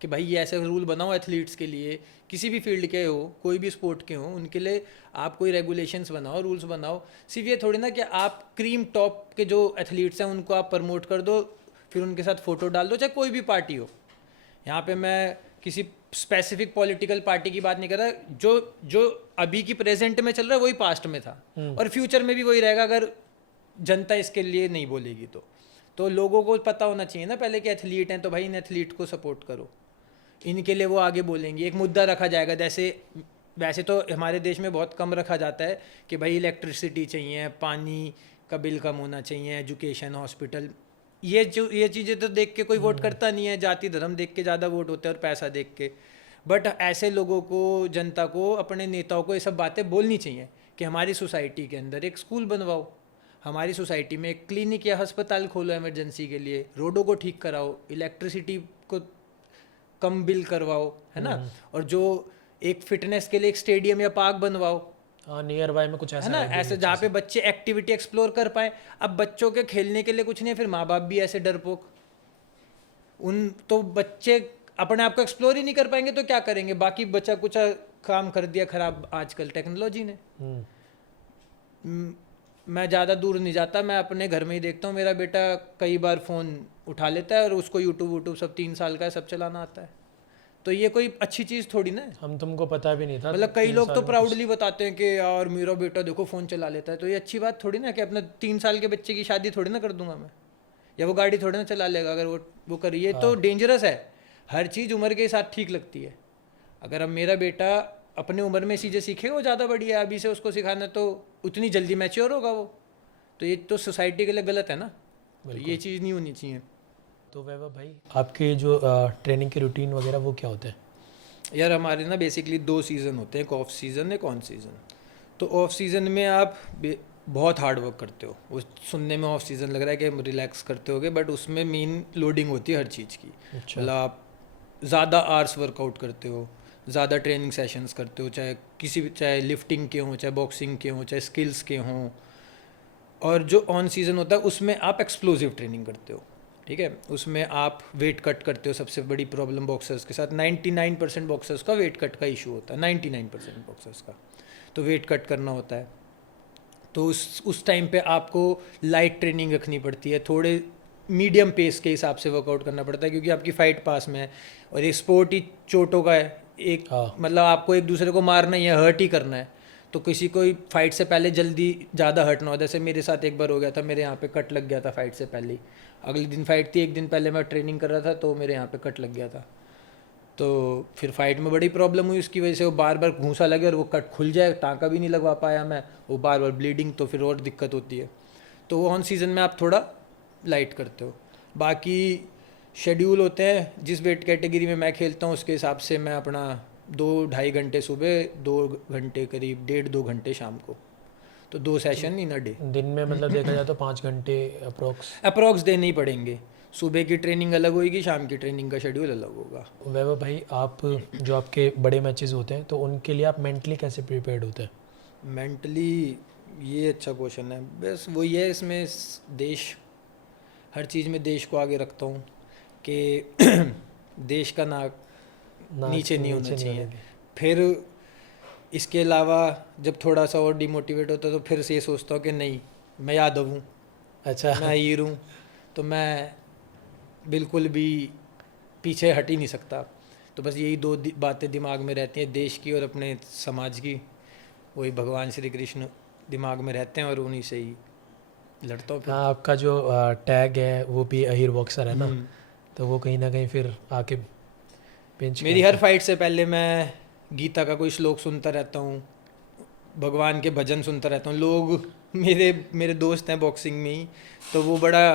कि भाई ये ऐसे रूल बनाओ एथलीट्स के लिए, किसी भी फील्ड के हो, कोई भी स्पोर्ट के हो, उनके लिए आप कोई रेगुलेशंस बनाओ, रूल्स बनाओ। सिर्फ ये थोड़ी ना कि आप क्रीम टॉप के जो एथलीट्स हैं उनको आप प्रमोट कर दो, फिर उनके साथ फ़ोटो डाल दो, चाहे कोई भी पार्टी हो। यहाँ पे मैं किसी स्पेसिफिक पॉलिटिकल पार्टी की बात नहीं कर रहा। जो अभी की प्रेजेंट में चल रहा है वही पास्ट में था, और फ्यूचर में भी वही रहेगा अगर जनता इसके लिए नहीं बोलेगी तो लोगों को पता होना चाहिए ना पहले कि एथलीट हैं, तो भाई इन एथलीट को सपोर्ट करो, इनके लिए वो आगे बोलेंगे। एक मुद्दा रखा जाएगा, जैसे वैसे तो हमारे देश में बहुत कम रखा जाता है कि भाई इलेक्ट्रिसिटी चाहिए, पानी का बिल कम होना चाहिए, एजुकेशन, हॉस्पिटल, ये चीज़ें तो देख के कोई वोट करता नहीं है। जाति धर्म देख के ज़्यादा वोट होते हैं और पैसा देख के। बट ऐसे लोगों को, जनता को, अपने नेताओं को ये सब बातें बोलनी चाहिए कि हमारी सोसाइटी के अंदर एक स्कूल बनवाओ, हमारी सोसाइटी में एक क्लिनिक या अस्पताल खोलो इमरजेंसी के लिए, रोडों को ठीक कराओ, इलेक्ट्रिसिटी को कम बिल करवाओ, है ना। और जो एक फिटनेस के लिए एक स्टेडियम या पार्क बनवाओ, नियर बाय में कुछ ऐसा है ना, ऐसे जहाँ पे बच्चे एक्टिविटी एक्सप्लोर कर पाए। अब बच्चों के खेलने के लिए कुछ नहीं है, फिर माँ बाप भी ऐसे डरपोक, उन तो बच्चे अपने आप को एक्सप्लोर ही नहीं कर पाएंगे तो क्या करेंगे? बाकी बचा कुछ काम कर दिया खराब आजकल टेक्नोलॉजी ने। मैं ज़्यादा दूर नहीं जाता, मैं अपने घर में ही देखता हूँ, मेरा बेटा कई बार फ़ोन उठा लेता है और उसको यूट्यूब सब 3 साल का है, सब चलाना आता है। तो ये कोई अच्छी चीज़ थोड़ी ना है। हम तुमको पता भी नहीं था। मतलब कई लोग तो प्राउडली बताते हैं कि यार मेरा बेटा देखो फ़ोन चला लेता है, तो ये अच्छी बात थोड़ी ना कि अपने 3 साल के बच्चे की शादी थोड़ी ना कर दूंगा मैं, या वो गाड़ी थोड़ी ना चला लेगा अगर वो करिए। तो डेंजरस है। हर चीज़ उम्र के साथ ठीक लगती है। अगर अब मेरा बेटा अपने उम्र में चीज़ें सीखेगा वो ज़्यादा बढ़िया है, अभी से उसको सिखाना तो उतनी जल्दी मैच्योर होगा वो, तो ये तो सोसाइटी के लिए गलत है ना। तो ये चीज़ नहीं होनी चाहिए। तो वैभव भाई, आपके जो ट्रेनिंग की रूटीन वगैरह वो क्या होते हैं? यार हमारे ना बेसिकली 2 सीज़न होते हैं, एक ऑफ सीज़न एक ऑन सीज़न। तो ऑफ सीज़न में आप बहुत हार्ड वर्क करते हो। वो सुनने में ऑफ सीज़न लग रहा है कि रिलैक्स करते होगे, बट उसमें मेन लोडिंग होती है हर चीज़ की। मतलब आप ज़्यादा आवर्स वर्कआउट करते हो, ज़्यादा ट्रेनिंग सेशंस करते हो, चाहे लिफ्टिंग के हों, चाहे बॉक्सिंग के हों, चाहे स्किल्स के हों। और जो ऑन सीज़न होता है उसमें आप एक्सप्लोसिव ट्रेनिंग करते हो, ठीक है। उसमें आप वेट कट करते हो। सबसे बड़ी प्रॉब्लम बॉक्सर्स के साथ 99% बॉक्सर्स का वेट कट का इशू होता है, 99% बॉक्सर्स का। तो वेट कट करना होता है, तो उस टाइम पे आपको लाइट ट्रेनिंग रखनी पड़ती है, थोड़े मीडियम पेस के हिसाब से वर्कआउट करना पड़ता है, क्योंकि आपकी फ़ाइट पास में है और ये स्पोर्ट ही चोटों का है। मतलब आपको एक दूसरे को मारना ही है, हर्ट ही करना है। तो किसी को फाइट से पहले जल्दी ज़्यादा हर्ट ना हो। जैसे मेरे साथ एक बार हो गया था, मेरे यहाँ पे कट लग गया था फाइट से पहले ही। अगले दिन फाइट थी, एक दिन पहले मैं ट्रेनिंग कर रहा था तो मेरे यहाँ पे कट लग गया था। तो फिर फाइट में बड़ी प्रॉब्लम हुई उसकी वजह से। वो बार बार घूंसा लगे और वो कट खुल जाए, टाँका भी नहीं लगवा पाया मैं, वो बार बार ब्लीडिंग, तो फिर और दिक्कत होती है। तो वो ऑन सीज़न में आप थोड़ा लाइट करते हो। बाकी शेड्यूल होते हैं, जिस वेट कैटेगरी में मैं खेलता हूँ उसके हिसाब से मैं अपना 2-2.5 घंटे सुबह, 2 घंटे करीब, 1.5-2 घंटे शाम को, तो 2 सेशन इन अ डे। दिन में मतलब देखा जाए तो 5 घंटे अप्रॉक्स देने ही पड़ेंगे। सुबह की ट्रेनिंग अलग होगी, शाम की ट्रेनिंग का शेड्यूल अलग होगा। वैभव भाई, आप जो आपके बड़े मैचेस होते हैं तो उनके लिए आप मेंटली कैसे प्रिपेयर्ड होते हैं? मेंटली, ये अच्छा क्वेश्चन है। बस वो ये, इसमें देश, हर चीज़ में देश को आगे रखता हूँ कि देश का नाक नीचे नहीं होना चाहिए। फिर इसके अलावा जब थोड़ा सा और डिमोटिवेट होता तो फिर से ये सोचता हूँ कि नहीं, मैं यादव हूँ, अच्छा, मैं हीर हूँ, तो मैं बिल्कुल भी पीछे हट ही नहीं सकता। तो बस यही 2 बातें दिमाग में रहती हैं, देश की और अपने समाज की। वही भगवान श्री कृष्ण दिमाग में रहते हैं और उन्हीं से ही लड़ता हूँ। हाँ, आपका जो टैग है वो भी अहीर बॉक्सर है ना, तो वो कहीं ना कहीं फिर आके पिंच। मेरी हर फाइट से पहले मैं गीता का कोई श्लोक सुनता रहता हूँ, भगवान के भजन सुनता रहता हूँ। लोग मेरे दोस्त हैं बॉक्सिंग में ही, तो वो बड़ा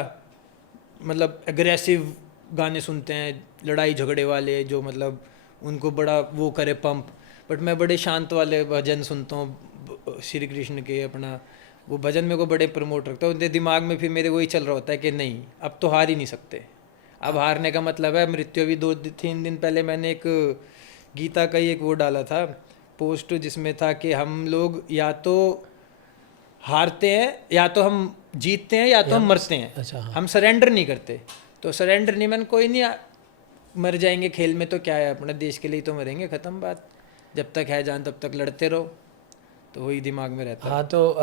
मतलब एग्रेसिव गाने सुनते हैं, लड़ाई झगड़े वाले, जो मतलब उनको बड़ा वो करे पंप। बट मैं बड़े शांत वाले भजन सुनता हूँ श्री कृष्ण के, अपना वो भजन मेरे को बड़े प्रमोट रखता है। उनके दिमाग में फिर मेरे वही चल रहा होता है कि नहीं, अब तो हार ही नहीं सकते, अब हारने का मतलब है मृत्यु। अभी 2-3 दिन पहले मैंने एक गीता का ही एक वो डाला था पोस्ट, जिसमें था कि हम लोग या तो हारते हैं, या तो हम जीतते हैं, या तो हम मरते हैं। अच्छा, हाँ। हम सरेंडर नहीं करते। तो सरेंडर नहीं, मैंने कोई नहीं, मर जाएंगे खेल में तो क्या है, अपने देश के लिए तो मरेंगे, ख़त्म बात। जब तक है जान तब तक लड़ते रहो, तो वही दिमाग में रहता है। हाँ, तो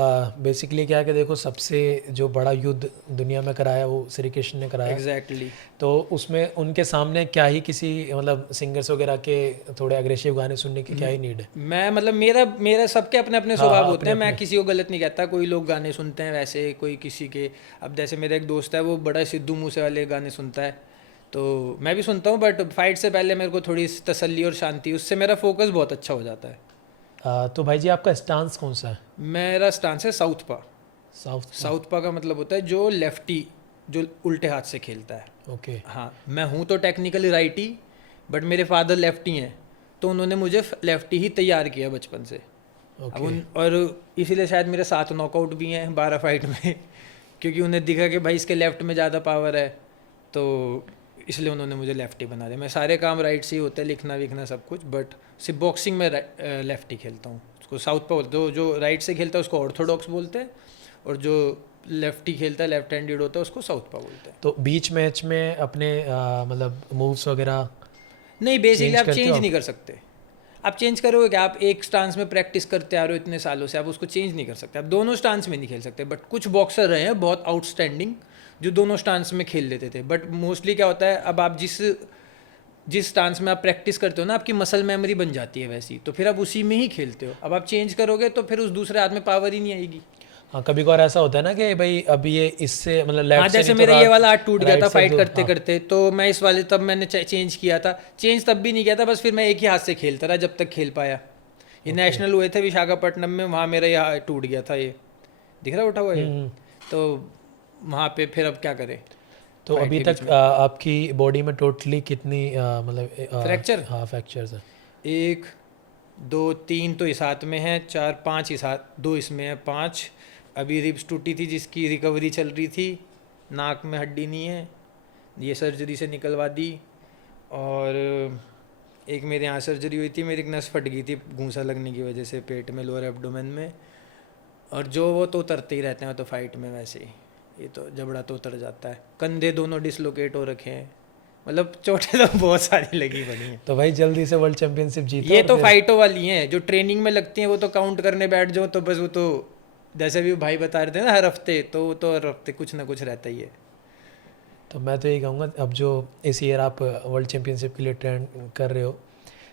बेसिकली क्या है कि देखो, सबसे जो बड़ा युद्ध दुनिया में कराया वो श्री कृष्ण ने कराया। एग्जैक्टली। तो उसमें उनके सामने क्या ही किसी मतलब सिंगर्स वगैरह के थोड़े अग्रेसिव गाने सुनने की क्या ही नीड है। मैं मतलब मेरा सबके अपने अपने हाँ, स्वभाव हाँ, होते हैं। मैं अपने-अपने। किसी को गलत नहीं कहता, कोई लोग गाने सुनते हैं वैसे, कोई किसी के। अब जैसे मेरा एक दोस्त है, वो बड़ा सिद्धू मूसे वाले गाने सुनता है, तो मैं भी सुनता हूँ। बट फाइट से पहले मेरे को थोड़ी तसल्ली और शांति, उससे मेरा फोकस बहुत अच्छा हो जाता है। तो भाई जी, आपका स्टांस कौन सा है? मेरा स्टांस है साउथ पा। साउथ। साउथ पा का मतलब होता है जो लेफ्टी, जो उल्टे हाथ से खेलता है। ओके। हाँ, मैं हूँ तो टेक्निकली राइटी, बट मेरे फादर लेफ्टी हैं, तो उन्होंने मुझे लेफ्टी ही तैयार किया बचपन से। अब और इसीलिए शायद मेरे 7 नॉकआउट भी हैं 12 फाइट में, क्योंकि उन्हें दिखा कि भाई इसके लेफ्ट में ज़्यादा पावर है, तो इसलिए उन्होंने मुझे लेफ्टी बना दिया। मैं सारे काम राइट से ही होते हैं, लिखना विखना सब कुछ, बट सिर्फ बॉक्सिंग में लेफ्ट ही खेलता हूँ। उसको साउथ पा बोलते हैं। जो राइट से खेलता है उसको ऑर्थोडॉक्स बोलते हैं, और जो लेफ्ट ही खेलता है, लेफ्ट हैंडेड होता है, उसको साउथ पा बोलते हैं। तो बीच मैच में अपने मतलब मूव्स वगैरह नहीं, बेसिकली आप करते चेंज हो? नहीं कर सकते। आप चेंज करोगे क्या? आप एक स्टांस में प्रैक्टिस करते आ रहे हो इतने सालों से, आप उसको चेंज नहीं कर सकते। आप दोनों स्टांस में नहीं खेल सकते। बट कुछ बॉक्सर रहे हैं बहुत आउटस्टैंडिंग, जो दोनों स्टांस में खेल लेते थे। बट मोस्टली क्या होता है, अब आप जिस स्टांस में आप प्रैक्टिस करते हो ना, आपकी मसल मेमोरी बन जाती है वैसी, तो फिर आप उसी में ही खेलते हो। अब आप चेंज करोगे तो फिर उस दूसरे हाथ में पावर ही नहीं आएगी। हाँ, कभी कभार ऐसा होता है ना कि भाई अभी ये इससे मतलब लेफ्ट हाँ, से जैसे नहीं तो मेरा ये राइट- वाला हाथ टूट गया राइट था से फाइट दो- करते हाँ। करते, तो मैं इस वाले तब मैंने चेंज किया था। चेंज तब भी नहीं किया था, बस फिर मैं एक ही हाथ से खेलता रहा जब तक खेल पाया। ये नेशनल हुए थे विशाखापट्टनम में, वहाँ मेरा ये टूट गया था, ये दिख रहा उठा हुआ ये। तो वहाँ पे फिर अब क्या करें। तो fight अभी के तक आपकी बॉडी में टोटली कितनी मतलब फ्रैक्चर? हाँ, फ्रैक्चर्स है। 1 2 3 तो इस हाथ में है, 4 5 इस हाथ, 2 इसमें है, 5 अभी रिब्स टूटी थी जिसकी रिकवरी चल रही थी। नाक में हड्डी नहीं है, ये सर्जरी से निकलवा दी। और एक मेरे यहाँ सर्जरी हुई थी, मेरी एक नस फट गई थी घूंसा लगने की वजह से पेट में, लोअर एब्डोमेन में। और जो वो तो उतरते ही रहते हैं तो फाइट में वैसे ही, ये तो जबड़ा तो उतर जाता है। कंधे दोनों डिसलोकेट हो रखे हैं, मतलब चोटें तो बहुत सारी लगी पड़ी हैं। तो भाई जल्दी से वर्ल्ड चैंपियनशिप जीतो। ये और तो फिर- फाइटों वाली हैं, जो ट्रेनिंग में लगती हैं वो तो काउंट करने बैठ जाओ तो बस वो तो जैसे भी भाई बता रहे थे ना हर हफ्ते, तो वो तो हर हफ्ते कुछ ना कुछ रहता ही है। तो मैं तो यही कहूँगा, अब जो इस ईयर आप वर्ल्ड चैंपियनशिप के लिए ट्रेन कर रहे हो,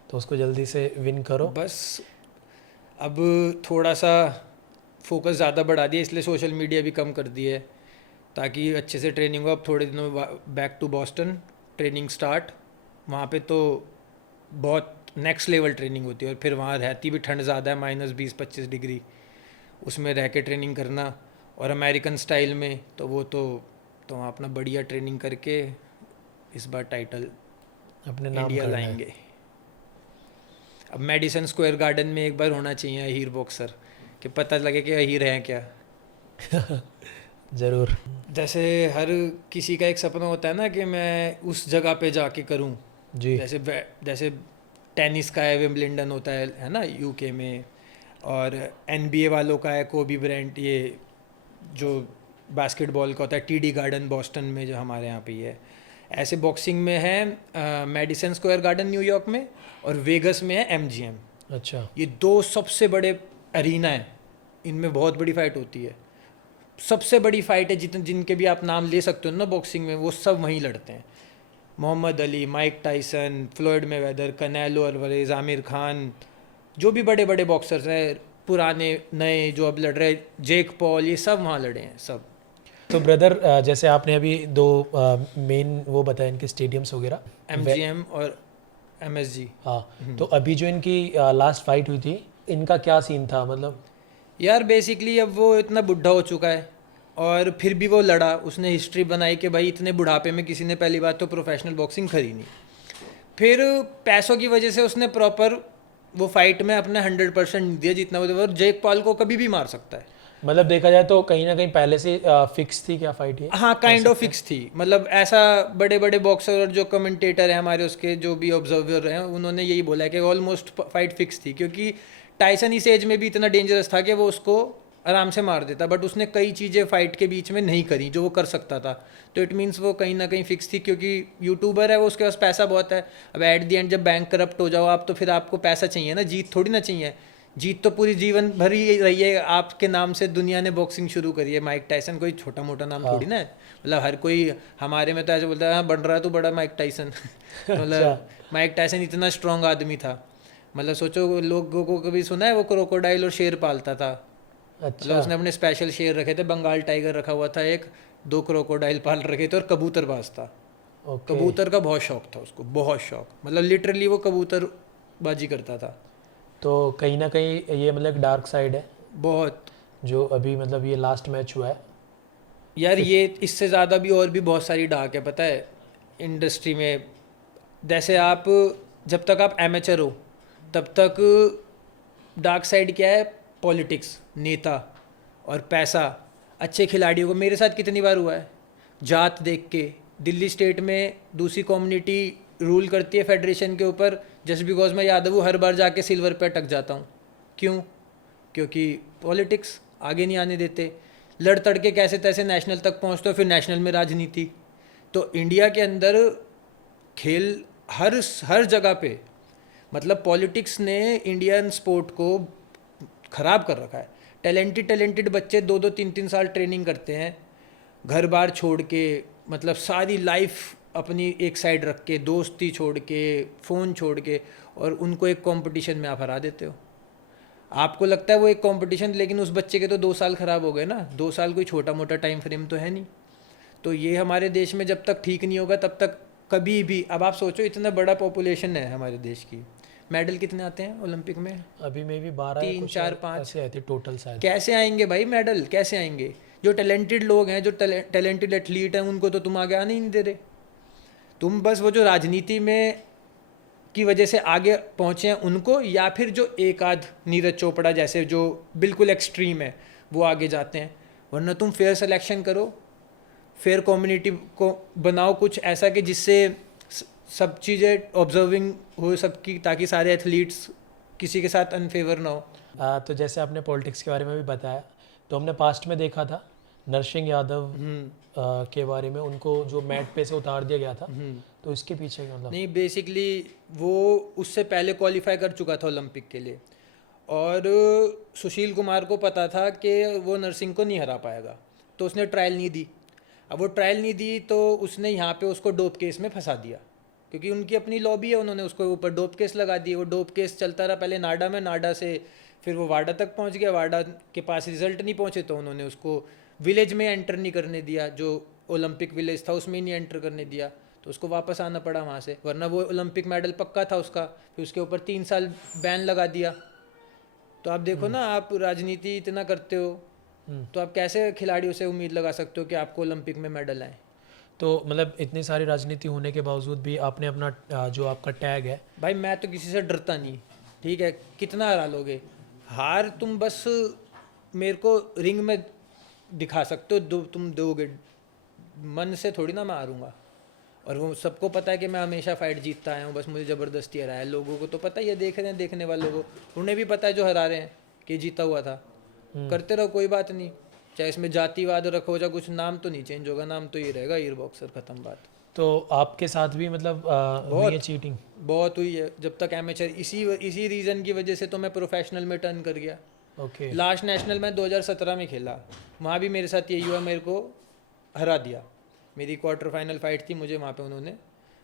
तो उसको जल्दी से विन करो। बस अब थोड़ा सा फोकस ज़्यादा बढ़ा दिया, इसलिए सोशल मीडिया भी कम कर दी है, ताकि अच्छे से ट्रेनिंग हो। अब थोड़े दिनों back to Boston training start, वहाँ पे तो बहुत नेक्स्ट लेवल ट्रेनिंग होती है। और फिर वहाँ रहती भी ठंड ज़्यादा है, -20-25 डिग्री, उसमें रह के ट्रेनिंग करना, और अमेरिकन स्टाइल में, तो वो तो वहाँ अपना बढ़िया ट्रेनिंग करके इस बार टाइटल अपने नाम इंडिया करना है। लाएंगे। अब मेडिसन स्क्वायर गार्डन में एक बार होना चाहिए अहीर बॉक्सर, कि पता लगे कि अहीर हैं क्या। ज़रूर। जैसे हर किसी का एक सपना होता है ना कि मैं उस जगह पे जाके करूं। जी। जैसे टेनिस का है, विम्बलडन होता है ना यूके में, और NBA वालों का है कोबी ब्रायंट, ये जो बास्केटबॉल का होता है TD गार्डन बॉस्टन में, जो हमारे यहाँ पे ही है। ऐसे बॉक्सिंग में है मेडिसन स्क्वायर गार्डन न्यूयॉर्क में, और वेगस में है MGM। अच्छा। ये 2 सबसे बड़े अरीना हैं, इनमें बहुत बड़ी फाइट होती है। सबसे बड़ी फाइट है जिनके भी आप नाम ले सकते हो ना बॉक्सिंग में, वो सब वहीं लड़ते हैं। Muhammad Ali, Mike Tyson, Floyd Mayweather, Canelo Alvarez, Amir Khan, जो भी बड़े बड़े बॉक्सर्स हैं, पुराने नए जो अब लड़ रहे हैं, जेक पॉल, ये सब वहाँ लड़े हैं सब। तो ब्रदर, जैसे आपने अभी 2 मेन वो बताया इनके स्टेडियम्स वगैरह, MGM और MSG। हाँ, तो अभी जो इनकी लास्ट फाइट हुई थी, इनका क्या सीन था मतलब? यार बेसिकली अब वो इतना बुढ़ा हो चुका है और फिर भी वो लड़ा, उसने हिस्ट्री बनाई कि भाई इतने बुढ़ापे में किसी ने पहली बात तो प्रोफेशनल बॉक्सिंग खरी नहीं, फिर पैसों की वजह से उसने प्रॉपर वो फाइट में अपना 100% दिया जितना वो, और जेक पॉल को कभी भी मार सकता है। मतलब देखा जाए तो कहीं ना कहीं पहले से फिक्स थी क्या फाइट ये? हाँ काइंड ऑफ फिक्स थी, मतलब ऐसा बड़े बड़े बॉक्सर और जो कमेंटेटर हैं हमारे, उसके जो भी ऑब्जर्वर हैं, उन्होंने यही बोला है कि ऑलमोस्ट फाइट फिक्स थी, क्योंकि टाइसन इस एज में भी इतना डेंजरस था कि वो उसको आराम से मार देता, बट उसने कई चीज़ें फाइट के बीच में नहीं करी जो वो कर सकता था। तो इट मीन्स वो कहीं ना कहीं फिक्स थी, क्योंकि यूट्यूबर है वो, उसके पास पैसा बहुत है। अब एट दी एंड जब बैंक करप्ट हो जाओ आप, तो फिर आपको पैसा चाहिए ना, जीत थोड़ी ना चाहिए। जीत तो पूरी जीवन भर ही रही है, आपके नाम से दुनिया ने बॉक्सिंग शुरू करी है। माइक टाइसन कोई छोटा मोटा नाम थोड़ी ना है, मतलब हर कोई हमारे में तो ऐसे बोलता है हाँ बन रहा है तो बड़ा माइक टाइसन मतलब माइक टाइसन इतना स्ट्रांग आदमी था, मतलब सोचो लोगों को कभी सुना है वो क्रोकोडाइल और शेर पालता था। मतलब उसने अपने स्पेशल शेर रखे थे, बंगाल टाइगर रखा हुआ था एक, 2 क्रोकोडाइल पाल रखे थे और कबूतरबाज था। कबूतर का बहुत शौक था उसको, बहुत शौक, मतलब लिटरली वो कबूतरबाजी करता था। तो कहीं ना कहीं ये मतलब डार्क साइड है बहुत, जो अभी मतलब ये लास्ट मैच हुआ है यार ये इससे ज़्यादा भी और भी बहुत सारी डार्क है पता है इंडस्ट्री में। जैसे आप जब तक आप एमेचर हो तब तक डार्क साइड क्या है, पॉलिटिक्स, नेता और पैसा। अच्छे खिलाड़ियों को, मेरे साथ कितनी बार हुआ है, जात देख के दिल्ली स्टेट में दूसरी कम्युनिटी रूल करती है फेडरेशन के ऊपर, जस्ट बिकॉज मैं यादव हूँ, हर बार जाके सिल्वर पे अटक जाता हूँ। क्यों? क्योंकि पॉलिटिक्स आगे नहीं आने देते, लड़ तड़ के कैसे तैसे नेशनल तक पहुँचते हो, फिर नेशनल में राजनीति। तो इंडिया के अंदर खेल हर जगह पे, मतलब पॉलिटिक्स ने इंडियन स्पोर्ट को ख़राब कर रखा है। टैलेंटेड बच्चे 2-2 3-3 साल ट्रेनिंग करते हैं, घर बार छोड़ के, मतलब सारी लाइफ अपनी एक साइड रख के, दोस्ती छोड़ के, फ़ोन छोड़ के, और उनको एक कंपटीशन में आप हरा देते हो। आपको लगता है वो एक कंपटीशन, लेकिन उस बच्चे के तो 2 साल ख़राब हो गए ना। 2 साल कोई छोटा मोटा टाइम फ्रेम तो है नहीं। तो ये हमारे देश में जब तक ठीक नहीं होगा तब तक कभी भी, अब आप सोचो इतना बड़ा पॉपुलेशन है हमारे देश की, मेडल कितने आते हैं ओलंपिक में? अभी में भी 12 या 3, कुछ 4, 5 ऐसे आते टोटल शायद। कैसे आएंगे भाई मेडल, कैसे आएंगे? जो टैलेंटेड लोग हैं, जो टैलेंटेड एथलीट हैं, उनको तो तुम आगे आने ही नहीं दे रहे। तुम बस वो जो राजनीति में की वजह से आगे पहुँचे हैं उनको, या फिर जो एक आध नीरज चोपड़ा जैसे जो बिल्कुल एक्सट्रीम है वो आगे जाते हैं। वरना तुम फेयर सिलेक्शन करो, फेयर कम्युनिटी को बनाओ कुछ ऐसा कि जिससे सब चीज़ें ऑब्जर्विंग हो सबकी, ताकि सारे एथलीट्स किसी के साथ अनफेवर ना हो। तो जैसे आपने पॉलिटिक्स के बारे में भी बताया, तो हमने पास्ट में देखा था नरसिंह यादव के बारे में, उनको जो मैट पे से उतार दिया गया था, तो इसके पीछे क्या मतलब? नहीं, बेसिकली वो उससे पहले क्वालिफाई कर चुका था ओलंपिक के लिए, और सुशील कुमार को पता था कि वो नरसिंह को नहीं हरा पाएगा, तो उसने ट्रायल नहीं दी। अब वो ट्रायल नहीं दी तो उसने यहाँ पे उसको डोप केस में फंसा दिया, क्योंकि उनकी अपनी लॉबी है, उन्होंने उसको ऊपर डोप केस लगा दिए। वो डोप केस चलता रहा पहले नाडा में, नाडा से फिर वो वाडा तक पहुँच गया, वाडा के पास रिजल्ट नहीं पहुँचे तो उन्होंने उसको विलेज में एंटर नहीं करने दिया, जो ओलंपिक विलेज था उसमें नहीं एंटर करने दिया, तो उसको वापस आना पड़ा वहाँ से, वरना वो ओलंपिक मेडल पक्का था उसका। फिर उसके ऊपर 3 साल बैन लगा दिया। तो आप देखो ना, आप राजनीति इतना करते हो तो आप कैसे खिलाड़ियों से उम्मीद लगा सकते हो कि आपको ओलंपिक में मेडल आए? तो मतलब इतनी सारी राजनीति होने के बावजूद भी आपने अपना जो आपका टैग है। भाई मैं तो किसी से डरता नहीं, ठीक है, कितना हरा लोगे? हार तुम बस मेरे को रिंग में दिखा सकते हो, तुम दोगे, मन से थोड़ी ना मैं हारूंगा। और वो सबको पता है कि मैं हमेशा फाइट जीतता आया हूँ, बस मुझे ज़बरदस्ती हराया है। लोगों को तो पता ही है, देख रहे हैं देखने वालों को, उन्हें भी पता है जो हरा रहे हैं कि जीता हुआ था। करते रहो, कोई बात नहीं, चाहे इसमें जातिवाद रखो, या कुछ, नाम तो नहीं चेंज होगा, नाम तो ये रहेगा ईयर बॉक्सर, खत्म बात। तो आपके साथ भी मतलब हुई है चीटिंग? बहुत हुई है, जब तक एमेचर, इसी रीज़न की वजह से तो मैं प्रोफेशनल में टर्न कर गया। ओके। लास्ट नेशनल मैं 2017 में खेला, वहाँ भी मेरे साथ यही हुआ, मेरे को हरा दिया। मेरी क्वार्टर फाइनल फाइट थी, मुझे वहाँ पे उन्होंने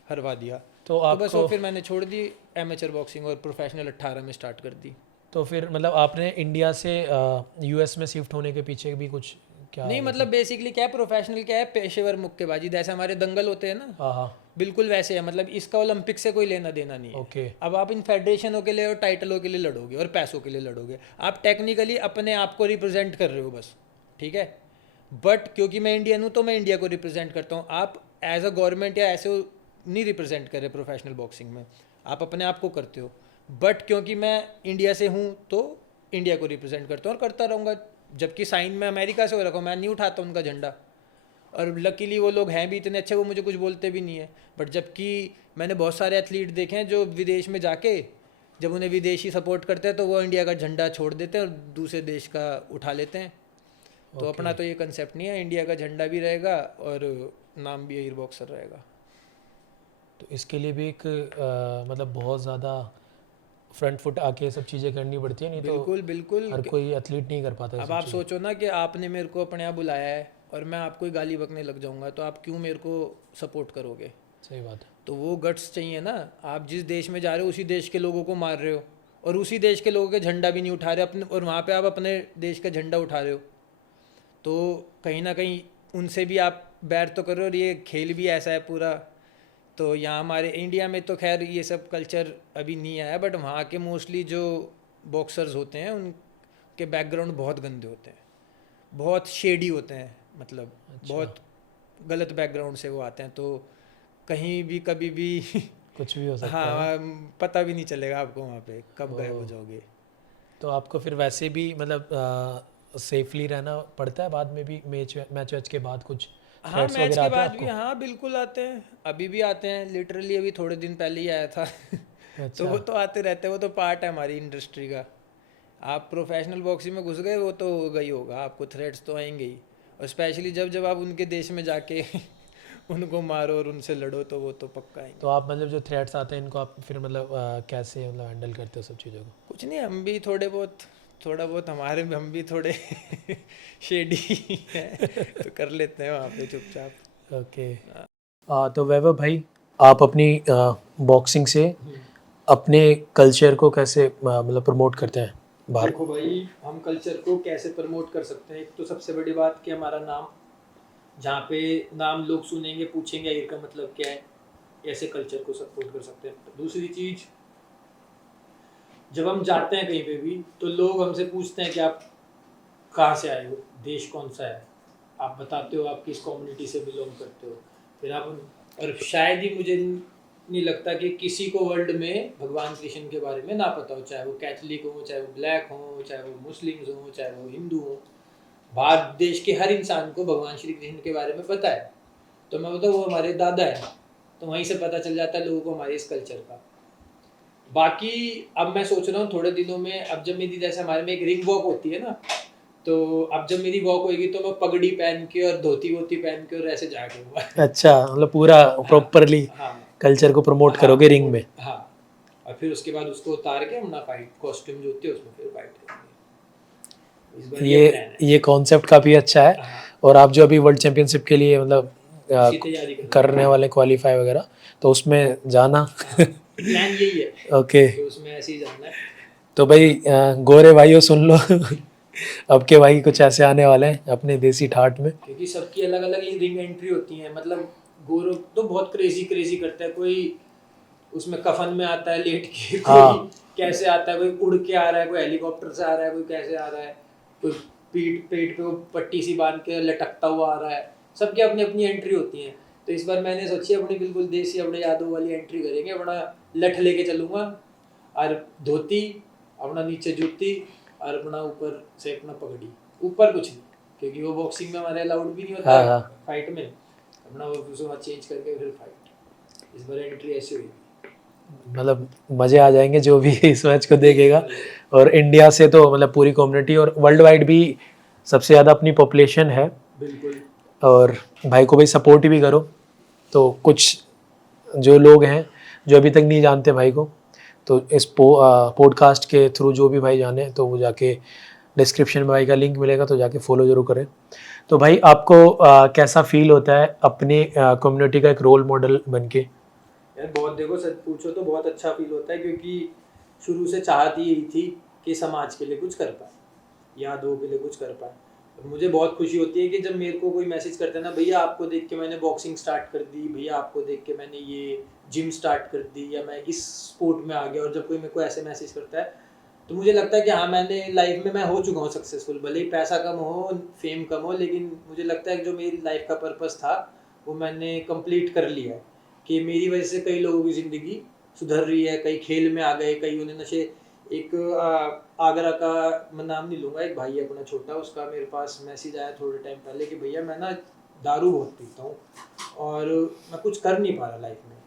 हरवा दिया। तो बस वो फिर मैंने छोड़ दी एमेचर बॉक्सिंग और प्रोफेशनल 18 में स्टार्ट कर दी। तो फिर मतलब आपने इंडिया से यूएस में शिफ्ट होने के पीछे भी कुछ क्या नहीं मतलब बेसिकली क्या है, प्रोफेशनल क्या है, पेशेवर मुक्केबाजी, जैसे हमारे दंगल होते हैं ना, हाँ हाँ बिल्कुल वैसे है। मतलब इसका ओलंपिक से कोई लेना देना नहीं है। ओके अब आप इन फेडरेशनों के लिए और टाइटलों के लिए लड़ोगे और पैसों के लिए लड़ोगे, आप टेक्निकली अपने आप को रिप्रेजेंट कर रहे हो बस, ठीक है। बट क्योंकि मैं इंडियन हूँ तो मैं इंडिया को रिप्रेजेंट करता हूँ। आप एज अ गवर्नमेंट या ऐसे नहीं रिप्रेजेंट कर रहे प्रोफेशनल बॉक्सिंग में, आप अपने आप को करते हो। बट क्योंकि मैं इंडिया से हूँ तो इंडिया को रिप्रेजेंट करता हूँ और करता रहूँगा। जबकि साइन में अमेरिका से हो रखा हूँ, मैं नहीं उठाता उनका झंडा। और लकीली वो लोग हैं भी इतने अच्छे, वो मुझे कुछ बोलते भी नहीं है। बट जबकि मैंने बहुत सारे एथलीट देखे हैं जो विदेश में जाके जब उन्हें विदेशी सपोर्ट करते हैं तो वो इंडिया का झंडा छोड़ देते हैं और दूसरे देश का उठा लेते हैं। तो ओके। अपना तो ये कंसेप्ट नहीं है, इंडिया का झंडा भी रहेगा और नाम भी एयर बॉक्सर रहेगा। तो इसके लिए भी एक मतलब बहुत ज़्यादा फ्रंट फुट आके सब चीज़ें करनी पड़ती है, नहीं बिल्कुल बिल्कुल। तो हर कोई एथलीट नहीं कर पाता ये अब सब आप चीज़ें। सोचो ना कि आपने मेरे को अपने यहाँ बुलाया है और मैं आपको ही गाली बकने लग जाऊंगा, तो आप क्यों मेरे को सपोर्ट करोगे? सही बात है। तो वो गट्स चाहिए ना। आप जिस देश में जा रहे हो उसी देश के लोगों को मार रहे हो और उसी देश के लोगों के झंडा भी नहीं उठा रहे अपने, और वहाँ पे आप अपने देश का झंडा उठा रहे हो। तो कहीं ना कहीं उनसे भी आप बैर तो कर रहे हो और ये खेल भी ऐसा है पूरा। तो यहाँ हमारे इंडिया में तो खैर ये सब कल्चर अभी नहीं आया, बट वहाँ के मोस्टली जो बॉक्सर्स होते हैं उनके बैकग्राउंड बहुत गंदे होते हैं, बहुत शेडी होते हैं। मतलब अच्छा। बहुत गलत बैकग्राउंड से वो आते हैं, तो कहीं भी कभी भी कुछ भी हो सकता है। हाँ पता भी नहीं चलेगा आपको वहाँ पे कब गायब हो ओह। जाओगे। तो आपको फिर वैसे भी मतलब सेफली रहना पड़ता है बाद में भी, मैच वैच के बाद कुछ हाँ थ्रेट्स मैच वगैरह के आते हैं बाद भी, आपको? हाँ बिल्कुल आते हैं, अभी भी आते हैं। लिटरली अभी थोड़े दिन पहले ही आया था तो अच्छा। वो तो आते रहते हैं, वो तो पार्ट है हमारी इंडस्ट्री का। आप प्रोफेशनल बॉक्सिंग में घुस गए वो तो होगा ही होगा, आपको थ्रेट्स तो आएंगे ही। और स्पेशली जब जब आप उनके देश में जाके उनको मारो और उनसे लड़ो तो वो तो पक्का आएंगे। तो आप मतलब जो थ्रेट्स आते हैं इनको आप फिर मतलब कैसे मतलब हैंडल करते हो सब चीज़ों को? कुछ नहीं, हम भी थोड़ा बहुत हमारे में हम भी थोड़े शेडी हैं तो कर लेते हैं वहाँ पे चुपचाप। ओके। तो वैभव भाई, आप अपनी बॉक्सिंग से अपने कल्चर को कैसे मतलब प्रमोट करते हैं बाहर? देखो भाई, हम कल्चर को कैसे प्रमोट कर सकते हैं, एक तो सबसे बड़ी बात कि हमारा नाम, जहाँ पे नाम लोग सुनेंगे पूछेंगे ये का मतलब क्या है, ऐसे कल्चर को सपोर्ट कर सकते हैं। दूसरी चीज़, जब हम जाते हैं कहीं पे भी तो लोग हमसे पूछते हैं कि आप कहाँ से आए हो, देश कौन सा है, आप बताते हो आप किस कम्युनिटी से बिलोंग करते हो। फिर आप, और शायद ही मुझे नहीं लगता कि किसी को वर्ल्ड में भगवान कृष्ण के बारे में ना पता हो, चाहे वो कैथलिक हो, चाहे वो ब्लैक हो, चाहे वो मुस्लिम्स हो, चाहे वो हिंदू हो। भारत देश के हर इंसान को भगवान श्री कृष्ण के बारे में पता है। तो मैं बताऊँ वो हमारे दादा है, तो वहीं से पता चल जाता है लोगों को हमारे इस कल्चर का। बाकी अब मैं सोच रहा हूँ थोड़े दिनों में, अब जब मेरी, जैसे हमारे में एक रिंग वॉक होती है ना, तो अब जब मेरी वॉक होगी तो मैं पगड़ी पहन के और धोती वोती पहन के और ऐसे जा करूँगा। अच्छा, मतलब पूरा प्रॉपरली हाँ कल्चर को प्रमोट करोगे रिंग में? हाँ, और फिर उसके बाद उसको उतार के अपना फाइट कॉस्ट्यूम जो होती है उसमें फिर फाइट करेंगे। इस बार ये plan है। ये कॉन्सेप्ट काफ़ी अच्छा है। हाँ, और आप जो अभी वर्ल्ड चैंपियनशिप के लिए मतलब इसकी तैयारी करने वाले क्वालिफाई वगैरह, तो उसमें जाना प्लान यही है ओके। कि उसमें ऐसे ही जाना है। तो भाई गोरे भाइयों सुन लो अब के भाई कुछ ऐसे आने वाले हैं अपने देसी ठाट में। क्योंकि सबकी अलग अलग ही रिंग एंट्री होती है। मतलब गोरो तो बहुत क्रेजी करता है, कोई उसमें कफन में आता है लेट के, कोई कैसे आता है, कोई उड़ के आ रहा है, कोई हेलीकॉप्टर से आ रहा है, कोई कैसे आ रहा है, कोई पेट पे वो पट्टी सी बांध के लटकता हुआ आ रहा है। सबकी अपनी अपनी एंट्री होती है। तो इस बार मैंने सोची अपनी बिल्कुल देसी अपने यादव वाली एंट्री करेंगे। अपना लठ लेके चलूँगा और धोती, अपना नीचे जूती और अपना ऊपर से अपना पगड़ी, ऊपर कुछ नहीं क्योंकि वो बॉक्सिंग में हमारे अलाउड भी नहीं होता है फाइट में। अपना वो उसको चेंज करके फिर फाइट। इस बार एंट्री ऐसी हुई, मतलब मज़े आ जाएंगे जो भी इस मैच को देखेगा। और इंडिया से तो मतलब पूरी कम्युनिटी और वर्ल्ड वाइड भी सबसे ज़्यादा अपनी पॉपुलेशन है। बिल्कुल। और भाई को भाई सपोर्ट भी करो। तो कुछ जो लोग हैं जो अभी तक नहीं जानते भाई को, तो इस पॉडकास्ट के थ्रू जो भी भाई जाने तो वो जाके डिस्क्रिप्शन में भाई का लिंक मिलेगा, तो जाके फॉलो जरूर करें। तो भाई आपको कैसा फील होता है अपने कम्युनिटी का एक रोल मॉडल बनके? यार बहुत, देखो सच पूछो तो बहुत अच्छा फील होता है, क्योंकि शुरू से चाहत ही यही थी कि समाज के लिए कुछ कर पाए, यादवों के लिए कुछ कर पाए। और मुझे बहुत खुशी होती है कि जब मेरे को कोई मैसेज करता है ना, भैया आपको देख के मैंने बॉक्सिंग स्टार्ट कर दी, भैया आपको देख के मैंने ये जिम स्टार्ट कर दी, या मैं इस स्पोर्ट में आ गया, और जब कोई मेरे को ऐसे मैसेज करता है तो मुझे लगता है कि हाँ, मैंने लाइफ में मैं हो चुका हूँ सक्सेसफुल। भले ही पैसा कम हो, फेम कम हो, लेकिन मुझे लगता है कि जो मेरी लाइफ का पर्पस था वो मैंने कंप्लीट कर लिया है। कि मेरी वजह से कई लोगों की ज़िंदगी सुधर रही है, कई खेल में आ गए, कई उन्हें नशे। एक आगरा का, मैं नाम नहीं लूँगा, एक भाई है अपना छोटा, उसका मेरे पास मैसेज आया थोड़े टाइम पहले कि भैया मैं ना दारू बहुत पीता हूँ और मैं कुछ कर नहीं पा रहा लाइफ में।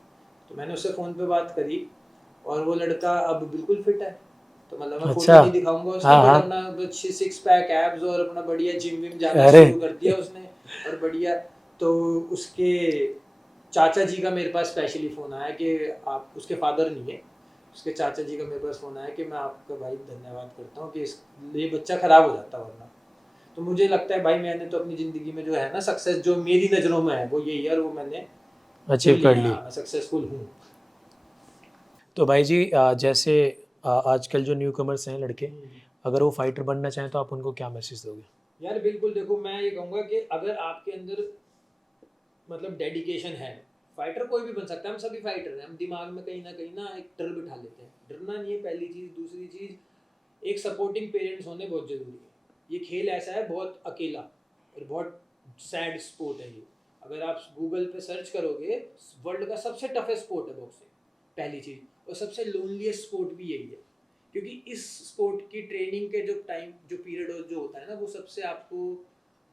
तो मैंने उससे फ़ोन पे बात करी और वो लड़का अब बिल्कुल फिट है। तो मतलब मैं फोटो अच्छा। नहीं दिखाऊंगा उसका, हाँ बट हाँ। अपना 6 पैक एब्स और अपना बढ़िया जिम विम जाना अरे शुरू कर दिया उसने, और बढ़िया। तो उसके चाचा जी का मेरे पास स्पेशली फ़ोन आया कि आप, उसके फादर नहीं है, उसके चाचा जी का मेरे पास फ़ोन आया कि मैं आपका भाई धन्यवाद करता हूँ कि ये बच्चा ख़राब हो जाता वरना। तो मुझे लगता है भाई मैंने तो अपनी ज़िंदगी में जो है ना सक्सेस, जो मेरी नज़रों में है वो यही है, और वो मैंने कर अचीव कर लिया। ली। हाँ, मैं सक्सेसफुल हूँ। तो भाई जी जैसे आजकल जो न्यू कमर्स हैं लड़के, अगर वो फाइटर बनना चाहें तो आप उनको क्या मैसेज दोगे? यार बिल्कुल, देखो मैं ये कहूँगा कि अगर आपके अंदर मतलब डेडिकेशन है, फाइटर कोई भी बन सकता है। हम सभी फाइटर हैं, हम दिमाग में कहीं ना एक डर बिठा लेते हैं। डरना नहीं है पहली चीज़। दूसरी चीज़, एक सपोर्टिंग पेरेंट्स होने बहुत ज़रूरी है। ये खेल ऐसा है बहुत अकेला और बहुत सैड स्पोर्ट है ये। अगर आप गूगल पे सर्च करोगे, वर्ल्ड का सबसे टफेस्ट स्पोर्ट है बॉक्सिंग, पहली चीज़। और सबसे लोनलीस्ट स्पोर्ट भी यही है, क्योंकि इस स्पोर्ट की ट्रेनिंग के जो टाइम, जो पीरियड जो होता है ना, वो सबसे आपको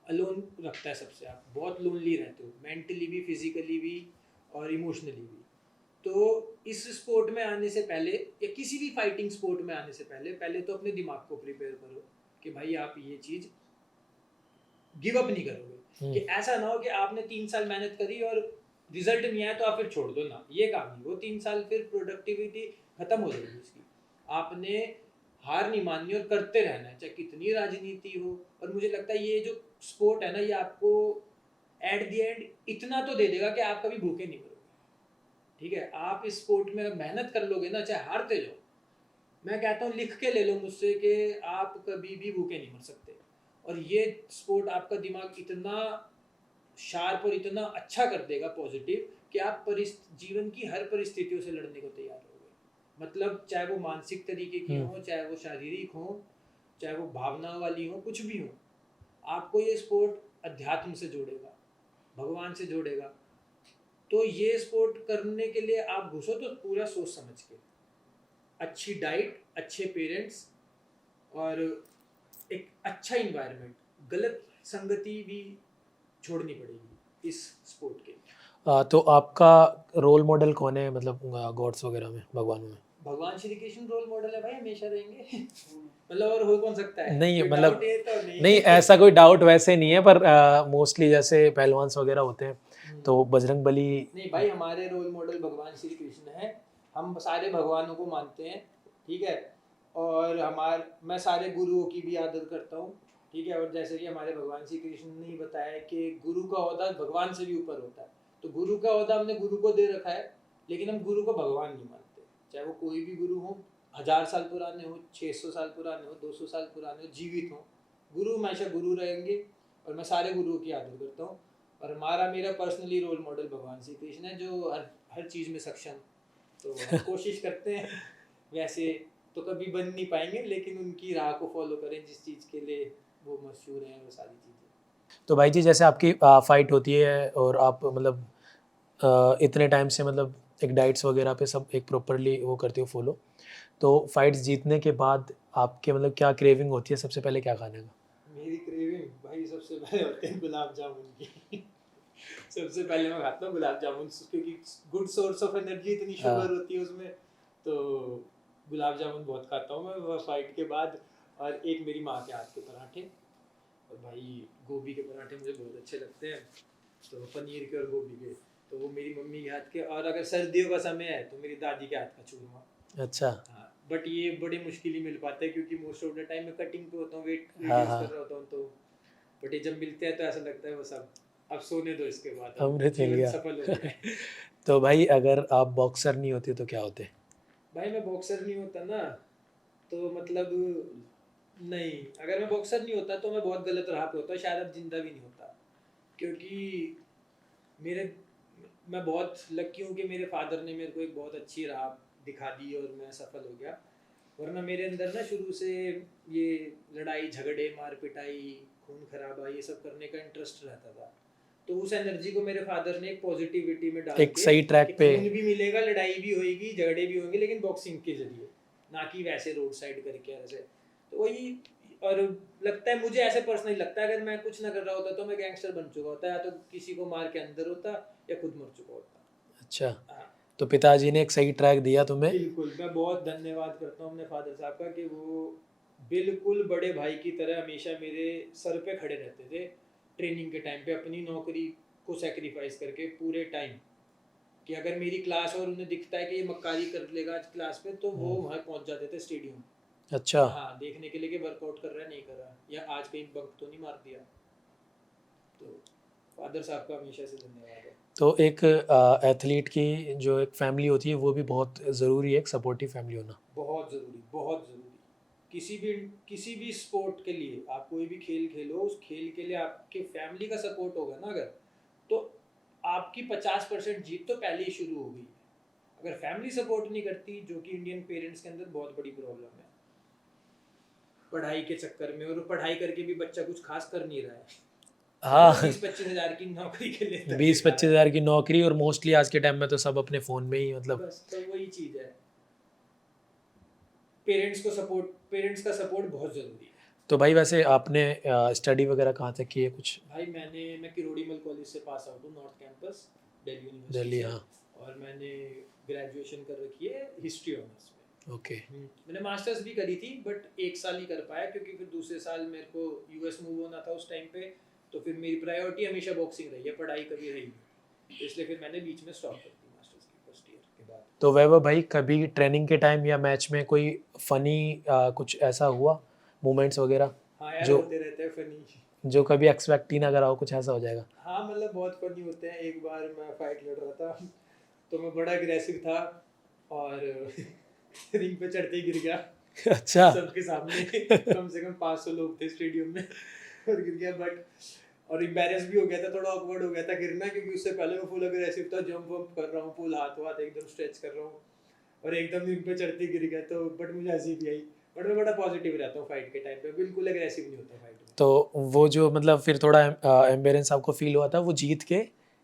अलोन रखता है। सबसे आप बहुत लोनली रहते हो, मेंटली भी, फिजिकली भी और इमोशनली भी। तो इस स्पोर्ट में आने से पहले, या किसी भी फाइटिंग स्पोर्ट में आने से पहले, पहले तो अपने दिमाग को प्रिपेयर करो कि भाई आप ये चीज़ गिव अप नहीं करोगे। कि ऐसा ना हो कि आपने 3 साल मेहनत करी और रिजल्ट नहीं आया तो आप फिर छोड़ दो ना, ये काम नहीं। वो 3 साल फिर प्रोडक्टिविटी खत्म हो जाएगी उसकी। आपने हार नहीं माननी और करते रहना है, चाहे कितनी राजनीति हो। और मुझे लगता है ये जो स्पोर्ट है ना, ये आपको एट द एंड इतना तो दे देगा कि आप कभी भूखे नहीं मरोगे। ठीक है, आप इस स्पोर्ट में मेहनत कर लोगे ना, चाहे हारते जाओ, मैं कहता हूँ लिख के ले लो मुझसे कि आप कभी भी भूखे नहीं मर सकते। और ये स्पोर्ट आपका दिमाग इतना शार्प और इतना अच्छा कर देगा पॉजिटिव, कि आप जीवन की हर परिस्थितियों से लड़ने को तैयार होगे। मतलब चाहे वो मानसिक तरीके की हो, चाहे वो शारीरिक हो, चाहे वो भावना वाली हो, कुछ भी हो, आपको ये स्पोर्ट अध्यात्म से जोड़ेगा, भगवान से जोड़ेगा। तो ये स्पोर्ट करने के लिए आप घुसो तो पूरा सोच समझ के, अच्छी डाइट, अच्छे पेरेंट्स और एक अच्छा इन्वायरमेंट, गलत संगति भी छोड़नी पड़ेगी इस स्पोर्ट के। तो आपका रोल मॉडल कौन है, मतलब गॉड्स वगैरह में, भगवान में? भगवान श्री कृष्ण रोल मॉडल है भाई, हमेशा रहेंगे। मतलब और हो कौन सकता है? नहीं कोई मतलब डाउट है तो नहीं? नहीं, ऐसा कोई डाउट वैसे नहीं है, पर मोस्टली जैसे पहलवान्स वगैरह होते हैं तो बजरंग बली। नहीं भाई, हमारे रोल मॉडल भगवान श्री कृष्ण है। हम सारे भगवानों को मानते हैं, ठीक है। और मैं सारे गुरुओं की भी आदर करता हूँ, ठीक है। और जैसे कि हमारे भगवान श्री कृष्ण ने ही बताया कि गुरु का ओहदा भगवान से भी ऊपर होता है। तो गुरु का ओहदा हमने गुरु को दे रखा है, लेकिन हम गुरु को भगवान नहीं मानते। चाहे वो कोई भी गुरु हो, 1000 साल पुराने हो, 600 साल पुराने हो, 200 साल पुराने हो, जीवित हो, गुरु हमेशा गुरु रहेंगे। और मैं सारे गुरुओं की आदर करता हूँ। और मेरा पर्सनली रोल मॉडल भगवान श्री कृष्ण है, जो हर चीज़ में सक्षम। तो हम कोशिश करते हैं, वैसे तो कभी बन नहीं पाएंगे, लेकिन उनकी राह को फॉलो करें जिस चीज़ के लिए वो मशहूर हैं, वो सारी चीज़ें। तो भाई जी जैसे आपकी फाइट होती है और आप मतलब इतने टाइम से मतलब एक डाइट्स वगैरह पे सब एक प्रॉपरली वो करते हो फॉलो, तो फाइट्स जीतने के बाद आपके मतलब क्या क्रेविंग होती है, सबसे पहले क्या खाने का? मेरी क्रेविंग भाई सबसे पहले होते हैं गुलाब जामुन की। सबसे पहले मैं खाता हूँ गुलाब जामुन, क्योंकि गुड सोर्स ऑफ एनर्जी, इतनी शुगर होती है उसमें। तो गुलाब जामुन बहुत खाता हूँ मैं फाइट के बाद। और एक मेरी माँ के हाथ के पराठे, और भाई गोभी के पराठे मुझे बहुत अच्छे लगते हैं, तो पनीर के और गोभी के, तो वो मेरी मम्मी के हाथ के। और अगर सर्दियों का समय है तो मेरी दादी के हाथ का चूरमा। अच्छा। हाँ, बट ये बड़ी मुश्किल ही मिल पाता है, क्योंकि मोस्ट ऑफ द टाइम मैं कटिंग पे होता हूँ, वेट हाँ रिड्यूस हाँ, कर रहा होता हूँ। तो बट ये जब मिलते हैं तो ऐसा लगता है वो सब अब सोने दो, इसके बाद अब अमृत मिल जीवन गया। सफल हो गया है। तो भाई अगर आप बॉक्सर नहीं होते तो क्या होते? भाई मैं बॉक्सर नहीं होता ना, तो मतलब नहीं, अगर मैं बॉक्सर नहीं होता तो मैं बहुत गलत राह पे होता, शायद अब जिंदा भी नहीं होता, क्योंकि मेरे मैं बहुत लकी हूँ कि मेरे फादर ने मेरे को एक बहुत अच्छी राह दिखा दी और मैं सफल हो गया। वरना मेरे अंदर ना शुरू से ये लड़ाई झगड़े मार पिटाई खून खराबा ये सब करने का इंटरेस्ट रहता था। तो उस एनर्जी को मेरे फादर ने एक पॉजिटिविटी में डाल एक के सही ट्रैक कि पे। खून भी मिलेगा, लड़ाई भी होएगी, झगड़े भी होंगे, लेकिन बॉक्सिंग के जरिए, ना कि वैसे रोड साइड करके ऐसे। तो वही। और लगता है मुझे ऐसे पर्सनली लगता है अगर मैं कुछ ना कर रहा होता तो मैं गैंगस्टर बन चुका होता, या तो किसी को मार के अंदर होता या खुद मर चुका होता। अच्छा, हाँ, तो पिताजी ने एक सही ट्रैक दिया तुम्हें। बिल्कुल। मैं बहुत धन्यवाद करता हूँ अपने फादर साहब का कि वो बिल्कुल बड़े भाई की तरह हमेशा मेरे सर पे खड़े रहते थे ट्रेनिंग के टाइम पे, अपनी नौकरी को सेक्रीफाइस करके पूरे टाइम, कि अगर मेरी क्लास और उन्हें दिखता है कि ये मक्कारी कर लेगा आज क्लास पे, तो वो वहाँ पहुँच जाते थे स्टेडियम। अच्छा, हाँ, देखने के लिए कि वर्कआउट कर रहा है नहीं कर रहा, या आज कहीं बंक तो नहीं मार दिया। तो फादर साहब का हमेशा से धन्यवाद है। तो एक एथलीट की जो एक फैमिली होती है वो भी बहुत ज़रूरी है, एक सपोर्टिव फैमिली होना। बहुत ज़रूरी, बहुत ज़रूरी। किसी भी स्पोर्ट के लिए आप कोई भी खेल खेलो, उस खेल के लिए आपके फैमिली का सपोर्ट होगा ना अगर, तो आपकी 50% जीत तो पहले ही शुरू हो गई। अगर फैमिली सपोर्ट नहीं करती, जो कि इंडियन पेरेंट्स के अंदर बहुत बड़ी प्रॉब्लम है पढ़ाई के चक्कर में, और पढ़ाई करके भी बच्चा कुछ खास कर नहीं रहा है, हाँ, 20-25 हज़ार की नौकरी के लिए धक्के बीस खा पच्चीस रहा है। हज़ार की नौकरी, और मोस्टली आज के टाइम में तो सब अपने फ़ोन में ही मतलब। बस तो वही चीज़ है, पेरेंट्स का सपोर्ट बहुत ज़रूरी है। तो भाई वैसे आपने स्टडी वगैरह कहाँ तक की है कुछ? भाई मैं किरोड़ीमल कॉलेज से पास आउट हूँ, north campus, Delhi university Delhi, से। हाँ। और मैंने ग्रेजुएशन कर रखी है हिस्ट्री ऑनर्स में। ओके। मैंने मास्टर्स भी करी थी, बट 1 साल ही कर पाया, क्योंकि फिर दूसरे साल मेरे को यूएस मूव होना था उस टाइम पे। तो फिर मेरी प्रायोरिटी हमेशा बॉक्सिंग रही है, पढ़ाई कभी रही नहीं, इसलिए फिर मैंने बीच में स्टॉप कर दी मास्टर्स की फर्स्ट ईयर के बाद। तो वैभव भाई कभी ट्रेनिंग के टाइम या मैच में कोई फनी कुछ ऐसा हुआ मोमेंट्स वगैरह हाँ यार, जो होते रहते हैं फनी। जो कभी एक्सपेक्ट ही ना करा हो, कुछ ऐसा हो जाएगा? हाँ, मतलब बहुत फनी होते हैं। एक बार मैं फाइट लड़ रहा था, तो मैं बड़ा अग्रेसिव था और रिंग पे चढ़ते ही गिर गया अच्छा। सबके सामने। कम से कम 500 लोग थे स्टेडियम में, और गिर गया। बट और एम्बैरेस भी हो गया था, थोड़ा ऑकवर्ड हो गया था गिरना, क्योंकि उससे पहले मैं फुल अग्रेसिव था, जंप वंप कर रहा हूँ, फुल हाथ वाथ एकदम स्ट्रेच कर रहा हूँ, और एकदम रिंग पे चढ़ते ही गिर गया। तो बट मुझे हंसी भी आई। बट मैं बड़ा पॉजिटिव रहता हूँ फाइट के टाइम पे, बिल्कुल अग्रेसिव नहीं होता फाइट में। तो वो जो मतलब फिर थोड़ा एम्बेरेंस आपको फील हुआ था वो जीत के?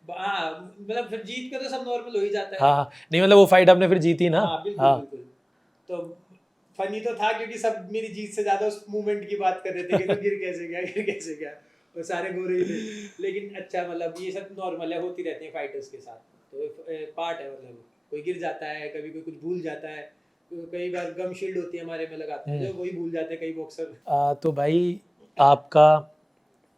हाँ, मतलब फिर जीत के तो सब नॉर्मल हो ही जाता है। हाँ हाँ, नहीं मतलब वो फाइट आपने फिर जीती ना? हाँ, बिल्कुल हाँ। बिल्कुल। तो फनी तो था, क्योंकि सब मेरी जीत से ज्यादा उस मूवमेंट की बात कर रहे थे कि तो गिर कैसे गया, और सारे गोरे ही थे। लेकिन अच्छा, मतलब ये सब नॉर्मल है, होती रहती है फाइटर्स के साथ, तो पार्ट है। मतलब कोई गिर जाता है, कभी कोई कुछ भूल जाता है, तो कई बार गम शील्ड होती है हमारे में लगाते हैं, जो वही भूल जाते हैं कई बॉक्सर। तो भाई आपका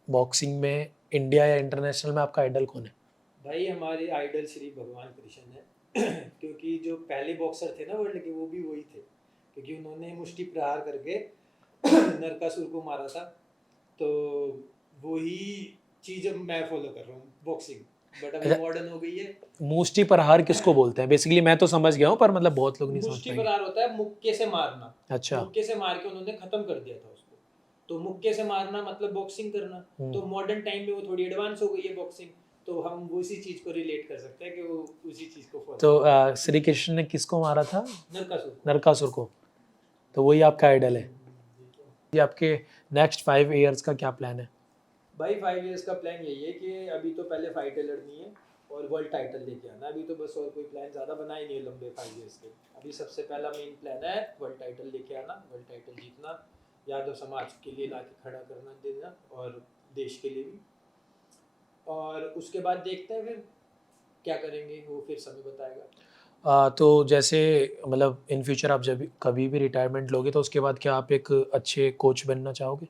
बॉक्सिंग में इंडिया या इंटरनेशनल में आपका आइडल कौन है? भाई हमारे आइडल श्री भगवान कृष्ण है। क्योंकि जो पहले बॉक्सर थे ना वर्ल्ड के, वो भी वही थे, क्योंकि उन्होंने मुष्टि प्रहार करके नरकासुर को मारा था। तो वही चीज़ अब मैं फॉलो कर रहा हूँ बॉक्सिंग, बट अभी अच्छा, मॉडर्न हो गई है। मुष्टि प्रहार किसको बोलते हैं? बेसिकली मैं तो समझ गया हूँ, पर मतलब बहुत लोग नहीं समझ मुष्टि पाएंगे। प्रहार होता है मुक्के से मारना। अच्छा। मुक्के से मार के उन्होंने खत्म कर दिया था उसको। तो मुक्के से मारना मतलब बॉक्सिंग करना। तो मॉडर्न टाइम में वो थोड़ी एडवांस हो गई है बॉक्सिंग, तो हम उसी चीज को रिलेट कर सकते हैं कि वो उसी चीज को फॉलो। तो श्री कृष्ण ने किसको मारा था? नरकासुर। नरकासुर को। तो वही आपका आइडल है। ये आपके नेक्स्ट 5 इयर्स का क्या प्लान है? भाई 5 इयर्स का प्लान यही है कि अभी तो पहले फाइटें लड़नी है और वर्ल्ड टाइटल लेके आना। अभी तो बस और कोई प्लान ज़्यादा बनाए नहीं है लंबे 5 इयर्स के। अभी सबसे पहला मेन प्लान है वर्ल्ड टाइटल लेके आना, वर्ल्ड टाइटल जीतना, यादव समाज के लिए लाके खड़ा करना देना, और देश के लिए भी। और उसके बाद देखते हैं फिर क्या करेंगे, वो फिर समय बताएगा। तो जैसे मतलब इन फ्यूचर आप जब कभी भी रिटायरमेंट लोगे तो उसके बाद क्या आप एक अच्छे कोच बनना चाहोगे?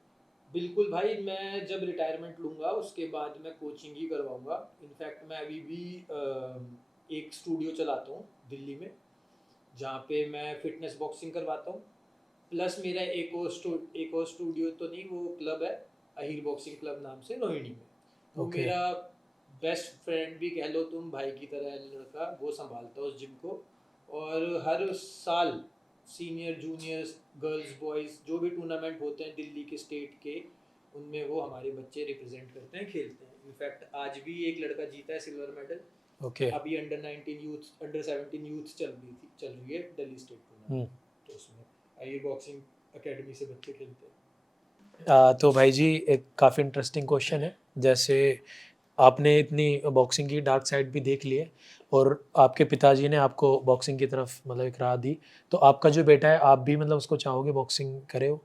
बिल्कुल भाई, मैं जब रिटायरमेंट लूँगा उसके बाद मैं कोचिंग ही करवाऊँगा। इनफैक्ट मैं अभी भी एक स्टूडियो चलाता हूँ दिल्ली में, जहाँ पे मैं फिटनेस बॉक्सिंग करवाता हूँ। प्लस मेरा एक और स्टूडियो तो नहीं, वो क्लब है अहिर बॉक्सिंग क्लब नाम से, रोहिणी में। वो Okay. मेरा बेस्ट फ्रेंड भी कह लो तुम, भाई की तरह लड़का, वो संभालता है उस जिम को। और हर साल सीनियर जूनियर्स गर्ल्स बॉयज़ जो भी टूर्नामेंट होते हैं दिल्ली के स्टेट के, उनमें वो हमारे बच्चे रिप्रेजेंट करते हैं, खेलते हैं। इनफैक्ट आज भी एक लड़का जीता है सिल्वर मेडल। ओके। अभी अंडर 19 यूथ, अंडर 17 यूथ चल रही है दिल्ली स्टेट टूर्नामेंट, तो उसमें ये बॉक्सिंग एकेडमी से बच्चे खेलते हैं। तो भाई जी एक काफ़ी इंटरेस्टिंग क्वेश्चन है। जैसे आपने इतनी बॉक्सिंग की डार्क साइड भी देख ली है और आपके पिताजी ने आपको बॉक्सिंग की तरफ मतलब एक राह दी, तो आपका जो बेटा है आप भी मतलब उसको चाहोगे बॉक्सिंग करे हो?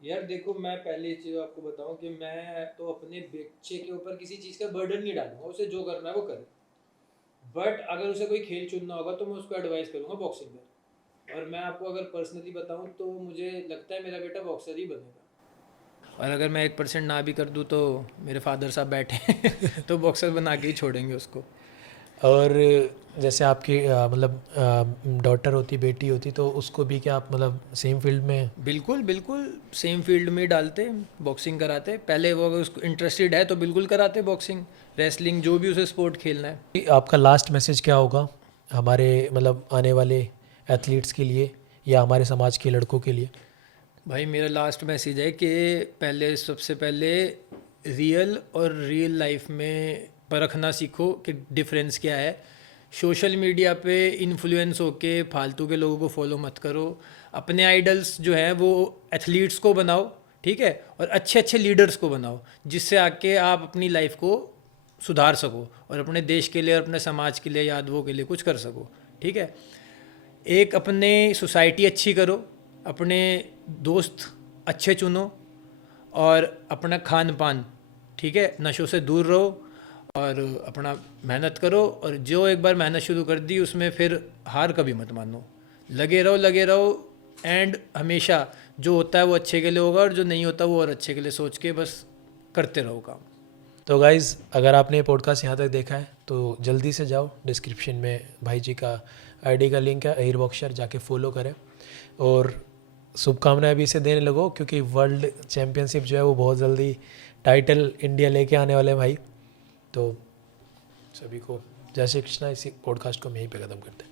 यार देखो, मैं पहले चीज़ आपको बताऊं कि मैं तो अपने बच्चे के ऊपर किसी चीज़ का बर्डन नहीं डालूंगा, उसे जो करना है वो करे। बट अगर उसे कोई खेल चुनना होगा तो मैं उसको एडवाइस करूंगा बॉक्सिंग कर। और मैं आपको अगर पर्सनली बताऊं तो मुझे लगता है मेरा बेटा बॉक्सर ही बनेगा। और अगर मैं 1% ना भी कर दूं तो मेरे फादर साहब बैठे हैं तो बॉक्सर बना के ही छोड़ेंगे उसको। और जैसे आपकी मतलब डॉटर होती बेटी होती तो उसको भी क्या आप मतलब सेम फील्ड में? बिल्कुल बिल्कुल, सेम फील्ड में ही डालते, बॉक्सिंग कराते। पहले वो अगर उसको इंटरेस्टेड है तो बिल्कुल कराते बॉक्सिंग, रेसलिंग, जो भी उसे स्पोर्ट खेलना है। आपका लास्ट मैसेज क्या होगा हमारे मतलब आने वाले एथलीट्स के लिए या हमारे समाज के लड़कों के लिए? भाई मेरा लास्ट मैसेज है कि पहले, सबसे पहले रियल और रियल लाइफ में परखना सीखो कि डिफरेंस क्या है। सोशल मीडिया पे इन्फ्लुएंस होके फालतू के लोगों को फॉलो मत करो। अपने आइडल्स जो हैं वो एथलीट्स को बनाओ, ठीक है, और अच्छे अच्छे लीडर्स को बनाओ, जिससे आके आप अपनी लाइफ को सुधार सको और अपने देश के लिए और अपने समाज के लिए, यादवों के लिए कुछ कर सको, ठीक है। एक अपने सोसाइटी अच्छी करो, अपने दोस्त अच्छे चुनो और अपना खान पान, ठीक है, नशों से दूर रहो और अपना मेहनत करो। और जो एक बार मेहनत शुरू कर दी उसमें फिर हार कभी मत मानो, लगे रहो एंड हमेशा जो होता है वो अच्छे के लिए होगा और जो नहीं होता वो और अच्छे के लिए सोच के बस करते रहो काम। तो गाइज़ अगर आपने ये पॉडकास्ट यहाँ तक देखा है तो जल्दी से जाओ, डिस्क्रिप्शन में भाई जी का आईडी का लिंक है, एयर बॉक्सर, जाके फॉलो करें और शुभकामनाएं भी इसे देने लगो क्योंकि वर्ल्ड चैम्पियनशिप जो है वो बहुत जल्दी टाइटल इंडिया लेके आने वाले हैं भाई। तो सभी को जय श्री कृष्णा। इसी पॉडकास्ट को हम यहीं पे ख़त्म करते हैं।